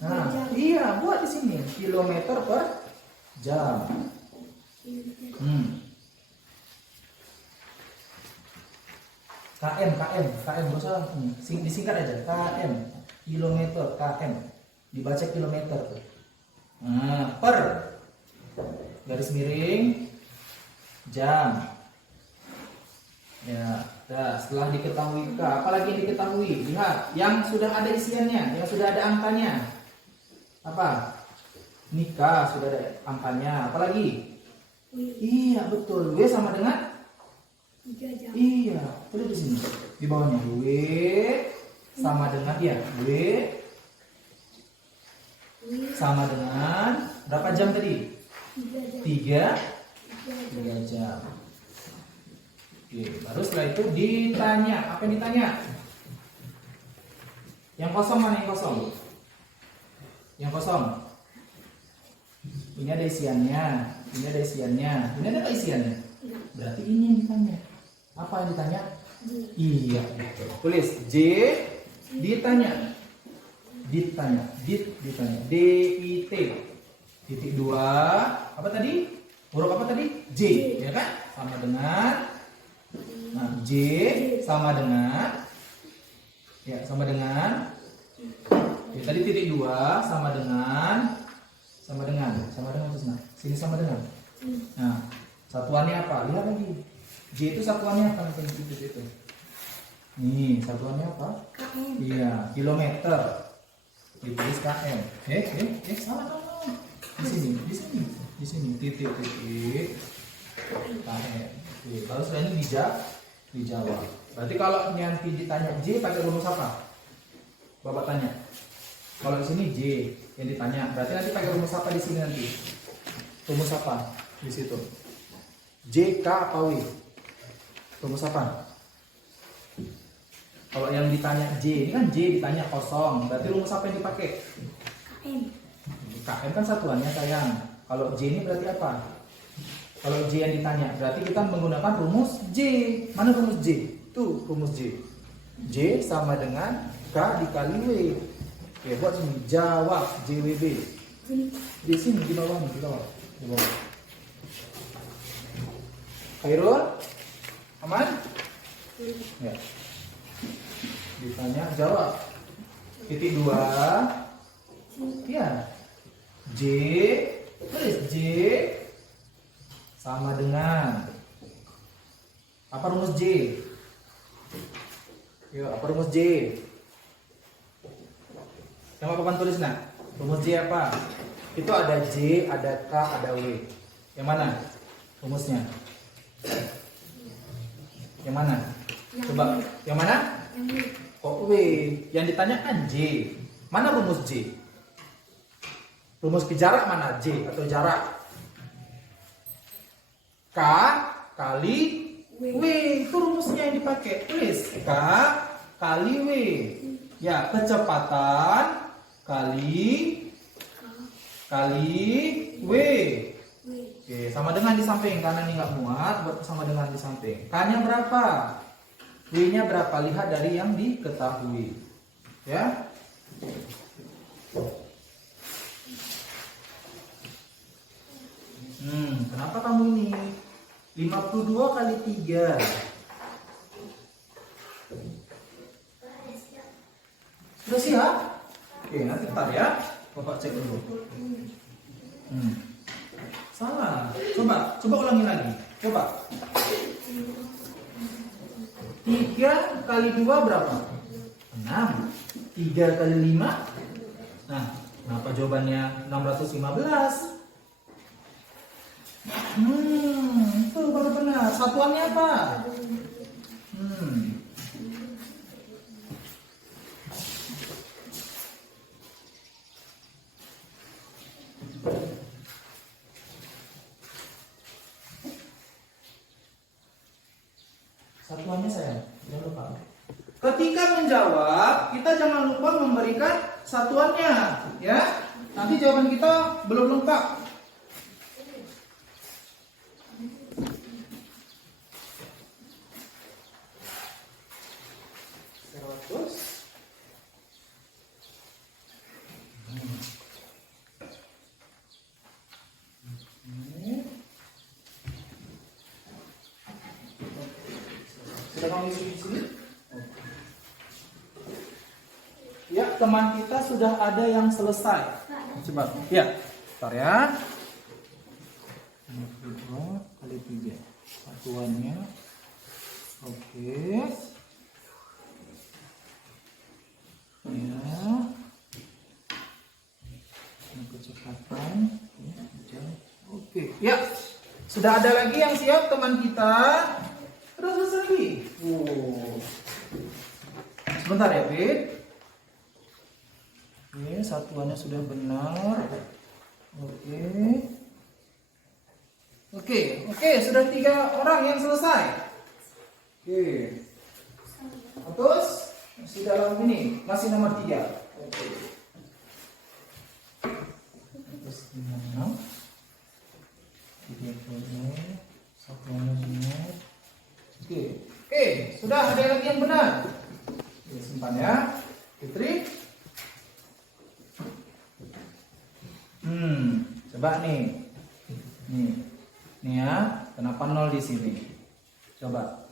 Nah, iya buat di sini kilometer per jam. KM gak usah disingkat aja KM, kilometer KM, dibaca kilometer. Nah, per garis miring jam. Ya, nah, setelah diketahui K, apalagi yang diketahui? Lihat, yang sudah ada isiannya, yang sudah ada angkanya. Apa? Ini K sudah ada angkanya. Apalagi? Iya, betul. W sama dengan 3 jam. Iya, tulis di sini. Di bawahnya W sama dengan W sama dengan berapa jam tadi? 3 jam. Oke, baru setelah itu ditanya. Apa yang ditanya? Yang kosong mana yang kosong? Yang kosong. Ini ada isiannya. Ini ada isiannya. Ini ada isiannya. Berarti ini yang ditanya. Apa yang ditanya? Iya, betul. Tulis J ditanya. Ditanya. DIT. Titik 2. Apa tadi? Huruf apa tadi? J, ya kan? Sama dengan J sama dengan sama dengan tadi titik 2 sama dengan terus nah. Sini sama dengan. Nah, satuannya apa? Lihat lagi. J itu satuannya apa? Itu. Nih, satuannya apa? KM. Iya, kilometer. Ditulis KM. Salah. Di sini titik. KM. Oke, kalau setelah ini dijawab. Berarti kalau nanti ditanya J pakai rumus apa? Bapak tanya. Kalau di sini J yang ditanya, berarti nanti pakai rumus apa di sini nanti? Rumus apa di situ? J, K, apa W? Rumus apa? Kalau yang ditanya J, ini kan J ditanya kosong, berarti rumus apa yang dipakai? KM. KM kan satuannya sayang. Kalau J ini berarti apa? Kalau J yang ditanya, berarti kita menggunakan rumus J. Mana rumus J? Tuh rumus J. J sama dengan K dikali W. Oke, buat sini jawab JWB. Di sini di bawah nih, di bawah. Khairul? Aman? Ya. Ditanya jawab. Titik 2. Ya. J, tulis J sama dengan apa rumus J? Yuk, apa rumus J? Coba papan tulis nah. Rumus J apa? Itu ada J, ada K, ada W. Yang mana rumusnya? Yang mana? Yang Coba. W. Yang mana? Yang W. Kok W? Yang ditanyakan J. Mana rumus J? Rumus ke jarak mana? J atau jarak? K kali W. Itu rumusnya yang dipakai. Tulis K kali W. Ya, kecepatan kali W. W. Oke, sama dengan di samping. Karena ini nggak muat, buat sama dengan di samping. K-nya berapa? W-nya berapa? Lihat dari yang diketahui. Ya. Kenapa kamu ini? 52 kali 3. Sudah siap? Oke, nanti bentar ya. Bapak cek dulu. Salah. Coba ulangi lagi. Coba. 3 kali 2 berapa? 6. 3 kali 5? Nah, kenapa jawabannya 615? Itu baru benar. Satuannya apa? Satuannya sayang, jangan lupa. Ketika menjawab, kita jangan lupa memberikan satuannya, ya. Nanti jawaban kita belum lengkap. Ya, teman kita sudah ada yang selesai. Coba, ya, bentar ya. 52 kali 3 satuannya. Oke. Ya. Ini kecepatan. Oke, ya. Sudah ada lagi yang siap teman kita. Terus lagi. Sebentar ya, Fit. Oke, satuannya sudah benar. Oke, sudah 3 orang yang selesai. Oke. Terus masih dalam ini, masih nomor 3. Oke. Terus gimana? 30. Satuannya benar. Oke, sudah ada lagi yang benar. Oke, simpan ya, Fitri. Coba nih ya, kenapa 0 di sini? Coba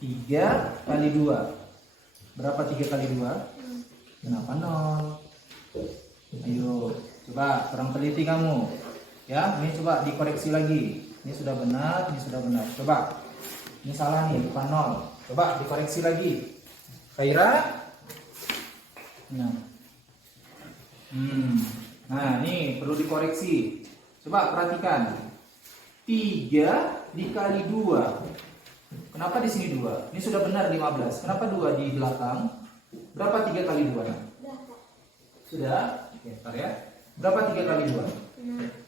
3 kali 2. Berapa 3 kali 2? Kenapa 0? Ayo, coba kurang teliti kamu. Ya, ini coba dikoreksi lagi. Ini sudah benar, ini sudah benar. Coba. Ini salah nih, bukan 0. Coba dikoreksi lagi. Khaira. Nah, ini perlu dikoreksi. Coba perhatikan. 3 dikali 2. Kenapa di sini 2? Ini sudah benar 15. Kenapa 2 di belakang? Berapa 3 kali 2? Sudah? Oke, bentar ya. Berapa 3 kali 2?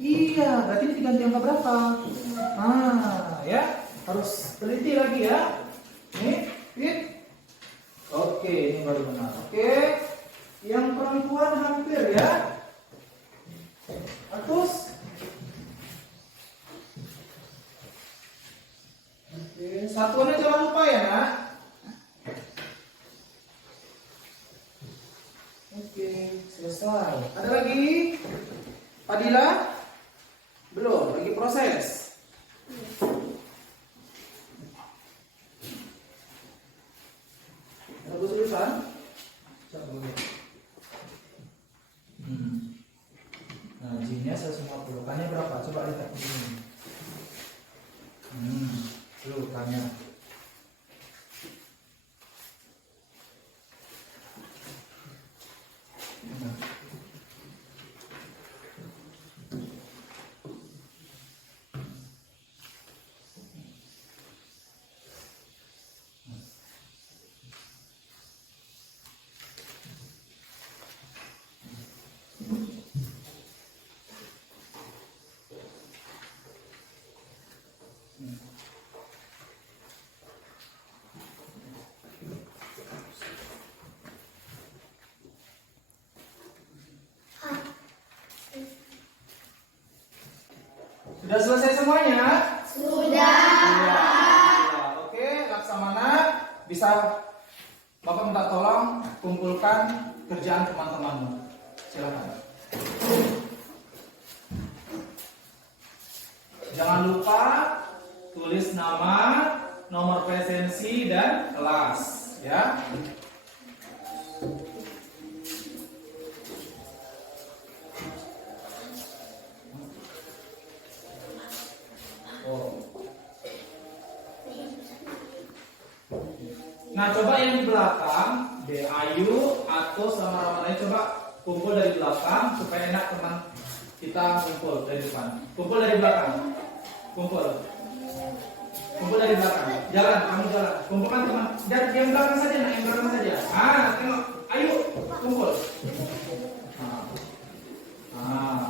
Iya, berarti ini diganti angka berapa? Ya. Harus teliti lagi ya. Nih, Fit. Oke, ini baru benar. Oke. Yang perempuan hampir ya. Terus. Oke, satuannya jangan lupa ya, Nak. Oke, selesai. Ada lagi? Fadila? Belum, lagi proses. Ada kesulitan? Nah, J-nya 150. K-nya berapa? Coba lihat di sini. Tuh, K-nya. Sudah selesai semuanya? Sudah. Iya. Oke, Laksamana bisa Bapak minta tolong kumpulkan kerjaan teman-temanmu. Silakan. Jangan lupa tulis nama, nomor presensi dan kelas, ya. Oh. Nah, coba yang di belakang, De Ayu atau sama Ramadhan, coba kumpul dari belakang supaya enak teman kita kumpul dari depan. Kumpul dari belakang. Kumpul. Kumpul dari belakang. Jalan, kamu jalan. Kumpulkan teman. Jangan yang belakang saja, nah yang belakang saja. Tengok. Ayo, kumpul.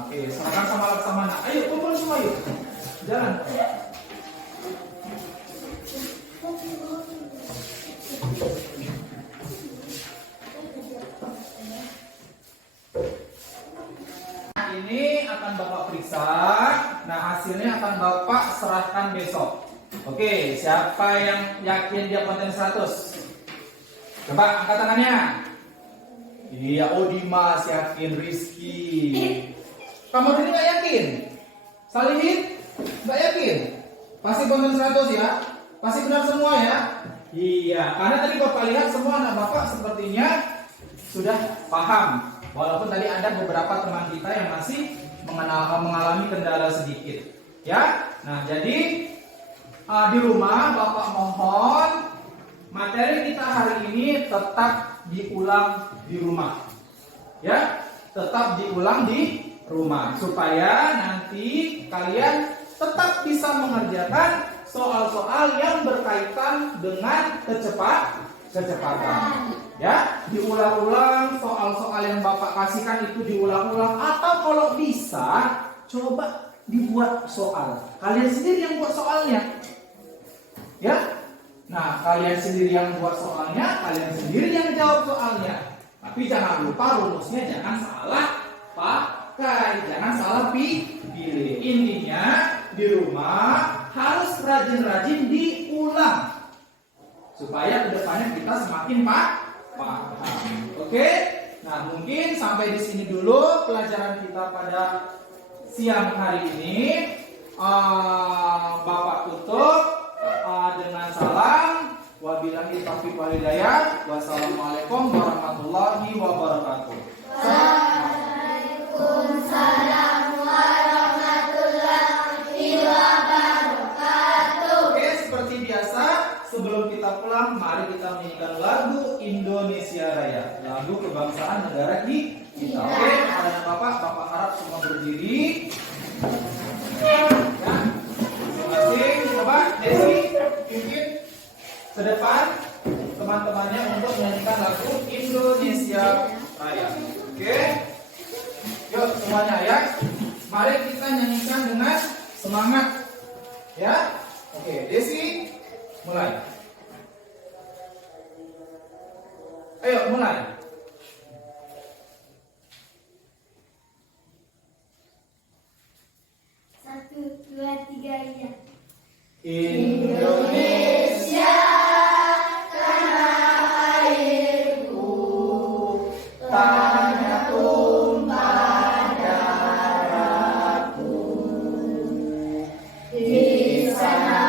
Oke, serahkan sama Laksamana. Ayo, kumpul semua yuk. Jalan. Ini akan Bapak periksa. Nah, hasilnya akan Bapak serahkan besok. Oke, siapa yang yakin dia konten 100? Coba angkat tangannya. Iya, Dimas yakin, Rizky. Kamu ini nggak yakin? Salihin? Nggak yakin? Pasti konten 100 ya? Pasti benar semua ya? Iya, karena tadi Bapak lihat semua anak Bapak sepertinya sudah paham. Walaupun tadi ada beberapa teman kita yang masih mengalami kendala sedikit, ya. Nah, jadi di rumah Bapak mohon materi kita hari ini tetap diulang di rumah, ya. Tetap diulang di rumah supaya nanti kalian tetap bisa mengerjakan soal-soal yang berkaitan dengan kecepatan. Ya, diulang-ulang soal-soal yang Bapak kasihkan itu diulang-ulang, atau kalau bisa coba dibuat soal. Kalian sendiri yang buat soalnya. Ya. Nah, kalian sendiri yang buat soalnya, kalian sendiri yang jawab soalnya. Tapi jangan lupa rumusnya jangan salah pakai, jangan salah pilih. Intinya di rumah harus rajin-rajin diulang supaya kedepannya kita semakin paham. Oke, nah mungkin sampai di sini dulu pelajaran kita pada siang hari ini. Bapak tutup dengan salam. Wabillahi taufiq wal hidayah. Wassalamualaikum warahmatullahi wabarakatuh. Waalaikumsalam warahmatullahi wabarakatuh. Oke, seperti biasa sebelum kita pulang, mari kita menyanyikan lagu Indonesia Raya, lagu kebangsaan negara kita. Oke, kepada Bapak harap semua berdiri. Ya, masing-masing. Coba Desi pimpin ke depan teman-temannya untuk menyanyikan lagu Indonesia Raya. Oke, yuk semuanya ya. Mari kita nyanyikan dengan semangat. Ya, oke Desi. Mulai. Ayo mulai. 1, 2, 3 ya. Indonesia tanah airku, tanah tumpah darahku. Di sana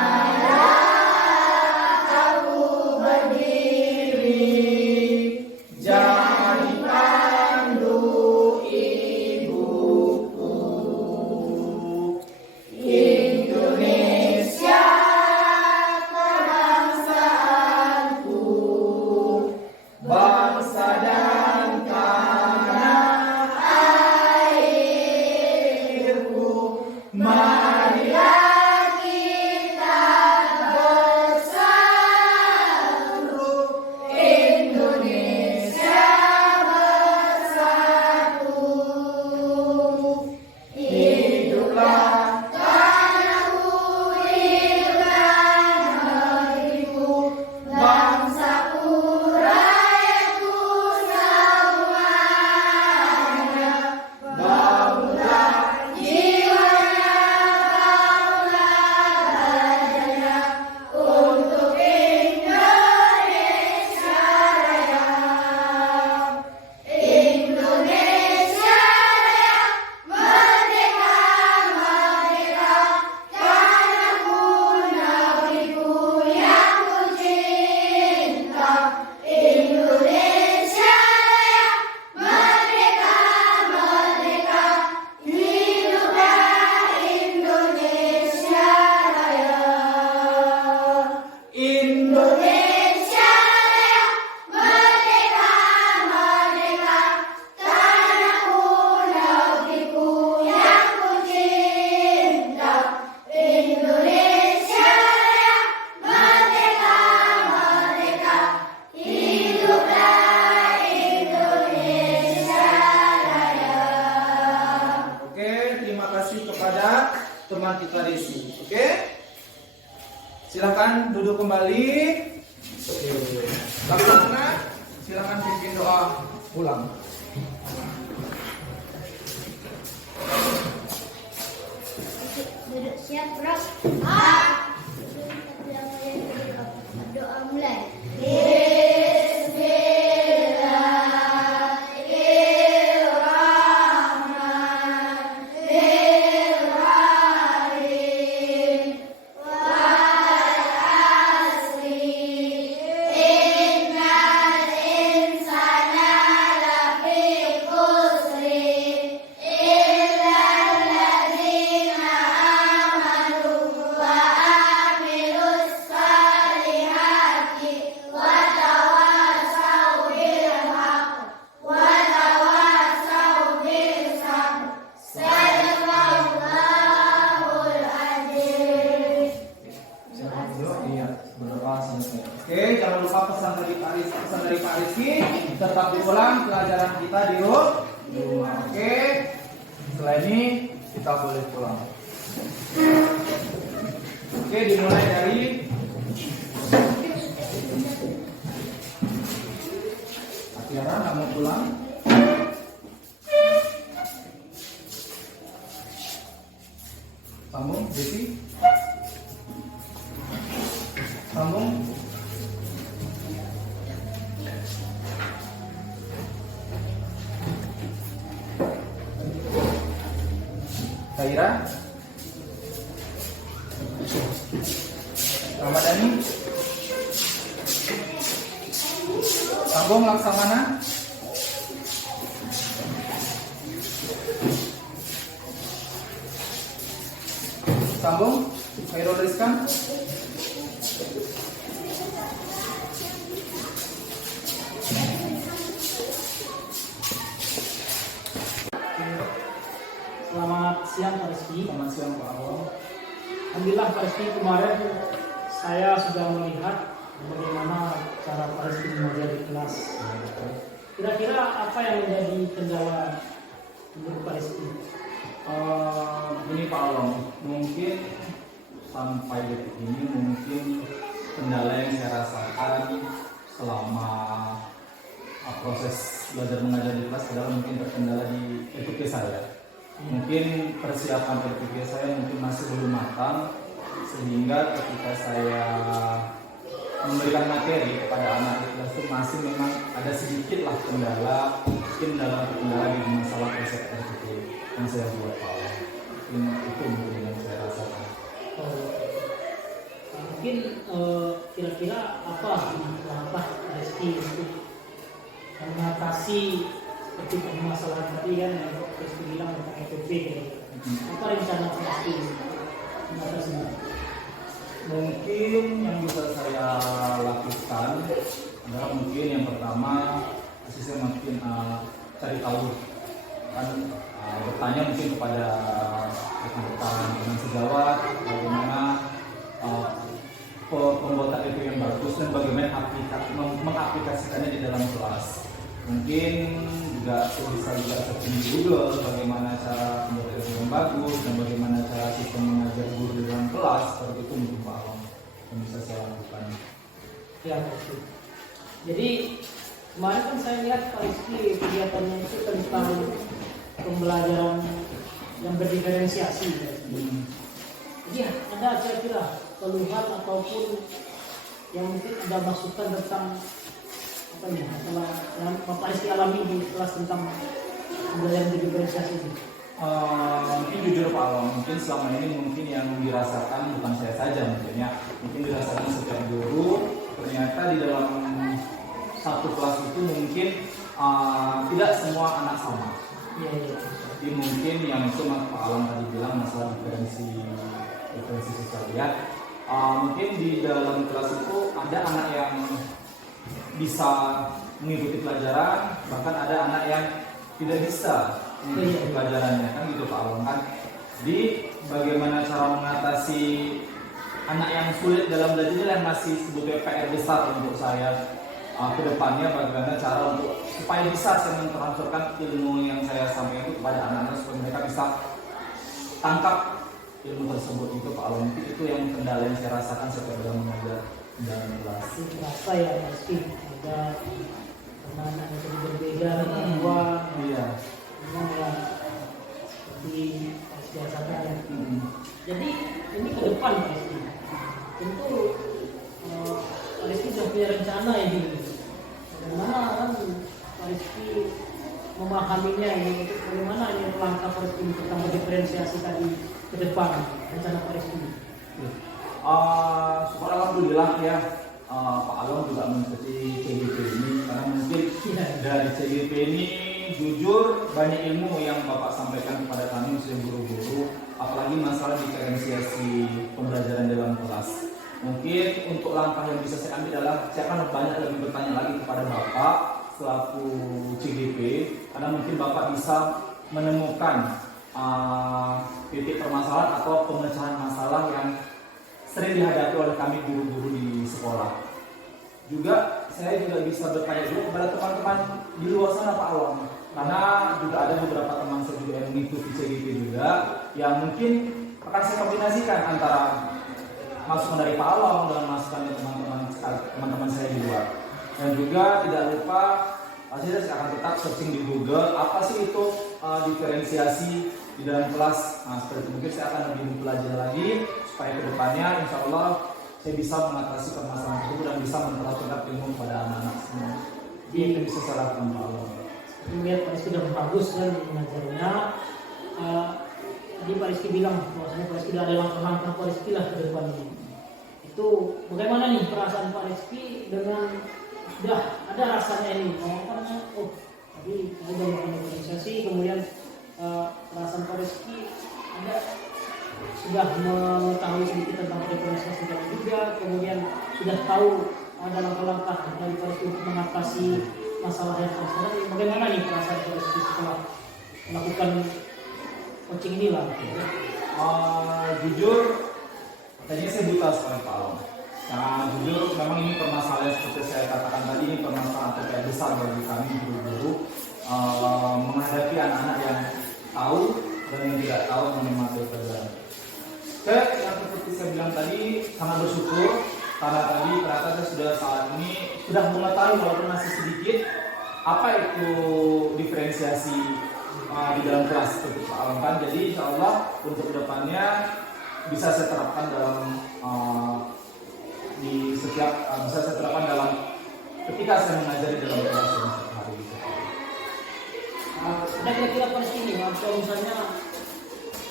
Indonesia kepada teman kita Desi. Oke? Silakan duduk kembali. Oke. Laksana, silakan pimpin doa pulang. Duduk siap, bro. Doa mulai. Oke, jangan lupa pesan dari Pak Rizky, tetap diulang pelajaran kita di rumah. Oke, setelah ini kita boleh pulang. Oke, dimulai dari Atiara, nggak mau pulang? Sambung, Desi. Sambung. Kaira. Ramadhani. Sambung Laksamana. Sambung Khairul Rizkan. Selamat siang Pak Rizky. Selamat siang Pak Awang. Alhamdulillah Pak Rizky, kemarin saya sudah melihat bagaimana cara Pak Rizky mengajar di kelas. Kira-kira apa yang menjadi kendala menurut Pak Rizky? Ini Pak Awang, mungkin sampai detik ini mungkin kendala yang saya rasakan selama proses belajar mengajar di kelas adalah mungkin terkendala di FTP saya. Mungkin persiapan FTP saya mungkin masih belum matang, sehingga ketika saya memberikan materi kepada anak di kelas itu masih memang ada sedikit lah kendala, mungkin dalam kendala di masalah proses FTP yang saya buat Pak. Itu mungkin yang saya rasakan. Mungkin kira-kira apa langkah Rizky untuk mengatasi seperti permasalahan tadi kan yang Rizky bilang tentang FTP. Apa rencana Rizky mengatasinya? Mungkin yang bisa saya lakukan adalah mungkin yang pertama saya mungkin cari tahu kan, bertanya mungkin kepada rekan-rekan teman sejawat bagaimana pembuatan itu yang bagus dan bagaimana mengaplikasikannya di dalam kelas. Mungkin juga bisa searching di Google bagaimana cara pembuatan itu yang bagus dan bagaimana cara sistem mengajar guru di dalam kelas. Seperti itu mungkin Pak Alam yang bisa saya lakukan. Ya, betul. Jadi kemarin kan saya lihat Pak Rizky kegiatannya itu tentang pembelajaran yang berdiferensiasi. Jadi ada kira-kira keluhan ataupun yang mungkin ada masukan tentang apa ya, masalah yang Bapak Rizky alami di kelas tentang pembelajaran berdiferensiasi ini? Mungkin jujur Pak Awang, mungkin selama ini mungkin yang dirasakan bukan saya saja mungkin dirasakan setiap guru. Ternyata di dalam satu kelas itu mungkin tidak semua anak sama. Iya. Jadi mungkin yang itu Pak Alam tadi bilang masalah diferensi sosial ya. Mungkin di dalam kelas itu ada anak yang bisa mengikuti pelajaran, bahkan ada anak yang tidak bisa mengikuti pelajarannya, kan gitu Pak Alam kan. Jadi bagaimana cara mengatasi anak yang sulit dalam belajar ini yang masih sebetulnya PR besar untuk saya ke depannya, bagaimana cara untuk supaya bisa saya mentransferkan ilmu yang saya sampaikan itu kepada anak-anak supaya mereka bisa tangkap ilmu tersebut itu Pak Along. Itu yang kendala yang saya rasakan setiap dalam mengajar dalam kelas. Itu terasa ya pasti ada anak-anak yang jadi berbeda dengan gua. Iya. Memang ya seperti biasakan ya. Jadi ini ke depan Pak Rizky. Tentu Pak Rizky sudah punya rencana ini. Bagaimana kan Pak Rizky memahaminya ini, bagaimana ini langkah Pak Rizky tentang diferensiasi tadi ke depan rencana Pak Rizky. Syukur alhamdulillah ya, Pak Along juga mengikuti CGP ini karena mungkin dari CGP ini jujur banyak ilmu yang Bapak sampaikan kepada kami sebagai guru-guru, apalagi masalah diferensiasi pembelajaran dalam kelas. Mungkin untuk langkah yang bisa saya ambil adalah saya akan banyak lebih bertanya lagi kepada Bapak selaku CGP, karena mungkin Bapak bisa menemukan titik permasalahan atau pemecahan masalah yang sering dihadapi oleh kami guru-guru di sekolah. Juga saya juga bisa bertanya dulu kepada teman-teman di luar sana Pak Along, karena juga ada beberapa teman saya juga yang mengikuti CGP juga yang mungkin akan saya kombinasikan antara masukan dari Pak Along dengan masukan dari teman-teman saya di luar. Dan juga tidak lupa saya akan tetap searching di Google apa sih itu diferensiasi di dalam kelas. Nah, seperti itu mungkin saya akan lebih mempelajari lagi supaya kedepannya insya Allah saya bisa mengatasi permasalahan tersebut dan bisa memperhatikan ilmu kepada anak-anak semua. Ini yang bisa saya lakukan Pak Allah. Melihat Pak Rizky sudah bagus kan mengajarnya. Tadi Pak Rizky bilang bahwasanya Pak Rizky sudah ada langkah-langkah Pak Rizky lah ke depan ini. Itu bagaimana nih perasaan Pak Rizky dengan sudah ada rasanya ini? Tadi saya sudah melakukan organisasi, kemudian perasaan Pak Rizky ada sudah mengetahui sedikit tentang diferensiasi tadi juga, kemudian sudah tahu ada langkah-langkah dari Pak Rizky untuk mengatasi masalah yang terjadi. Bagaimana nih perasaan Pak Rizky setelah melakukan coaching ini lah? Jujur, tadinya saya buta sekali Pak Along. Nah, jujur memang ini permasalahan seperti saya katakan tadi, ini permasalahan terkait besar bagi kami guru-guru menghadapi anak-anak yang tahu dan yang tidak tahu mengenai materi pelajaran. Yang seperti saya bilang tadi sangat bersyukur karena tadi ternyata saya sudah saat ini sudah mengetahui walaupun masih sedikit apa itu diferensiasi di dalam kelas seperti Pak Along kan. Jadi insya Allah untuk kedepannya bisa saya terapkan dalam bisa saya terapkan dalam ketika saya mengajari dalam kelas setiap hari. Ada kira-kira Pak Rizky nih, atau misalnya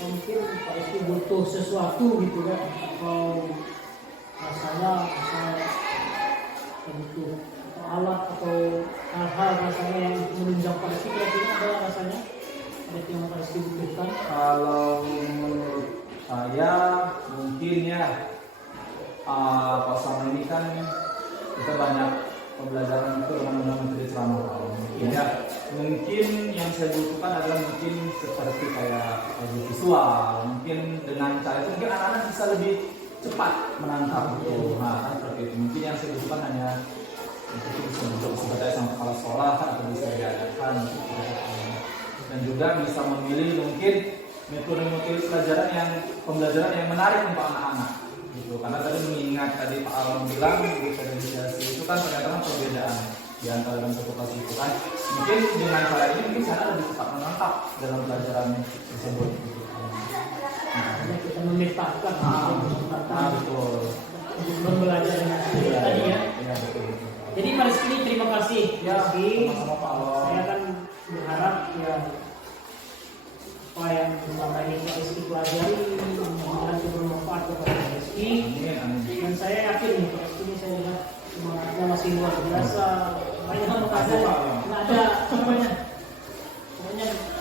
mungkin Pak Rizky butuh sesuatu gitu kan, atau masalah butuh atau alat atau hal-hal rasanya yang menunjang Pak Rizky, kira-kira ada rasanya ada yang Pak Rizky butuhkan? Kalau menurut saya mungkin ya Pak selama ini kan kita banyak pembelajaran itu dengan materi ceramah. Mungkin yang saya butuhkan adalah mungkin seperti kayak audio visual. Mungkin dengan cara itu mungkin anak-anak bisa lebih cepat menangkap itu. Nah, kan seperti itu. Mungkin yang saya butuhkan hanya mungkin bisa berbicara sama kepala sekolah atau bisa diadakan. Dan juga bisa memilih mungkin metode-metode pembelajaran yang menarik untuk anak-anak. Gitu. Karena tadi mengingat tadi Pak Along bilang diferensiasi itu kan ternyata perbedaan di antara dalam satu kelas itu kan. Mungkin dengan cara ini mungkin sana lebih cepat menangkap dalam pelajaran tersebut. Kita memetakan, betul. Untuk belajar dengan tadi ya. Iya betul. Jadi Pak Rizky terima kasih. Ya, sama-sama Pak Along. Saya kan berharap ya apa yang selama ini Pak Rizky pelajari mudah-mudahan bermanfaat kepada Pak Rizky. Dan saya yakin nih Pak Rizky ini saya lihat semangatnya masih luar biasa. Banyak nggak ada pokoknya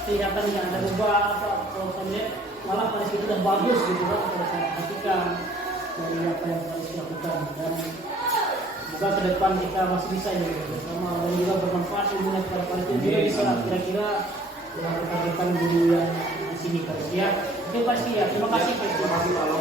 kelihatan nggak ada ubah apa kalau saya lihat malah Pak Rizky itu sudah bagus gitu kan kalau saya perhatikan dari apa yang Pak Rizky lakukan. Dan semoga ke depan kita masih bisa ini bersama dan juga bermanfaat ilmunya kepada Pak Rizky juga bisa kira-kira dengan rekan-rekan guru yang di sini Pak Rizky ya. Oke Pak Rizky ya, terima kasih Pak Rizky.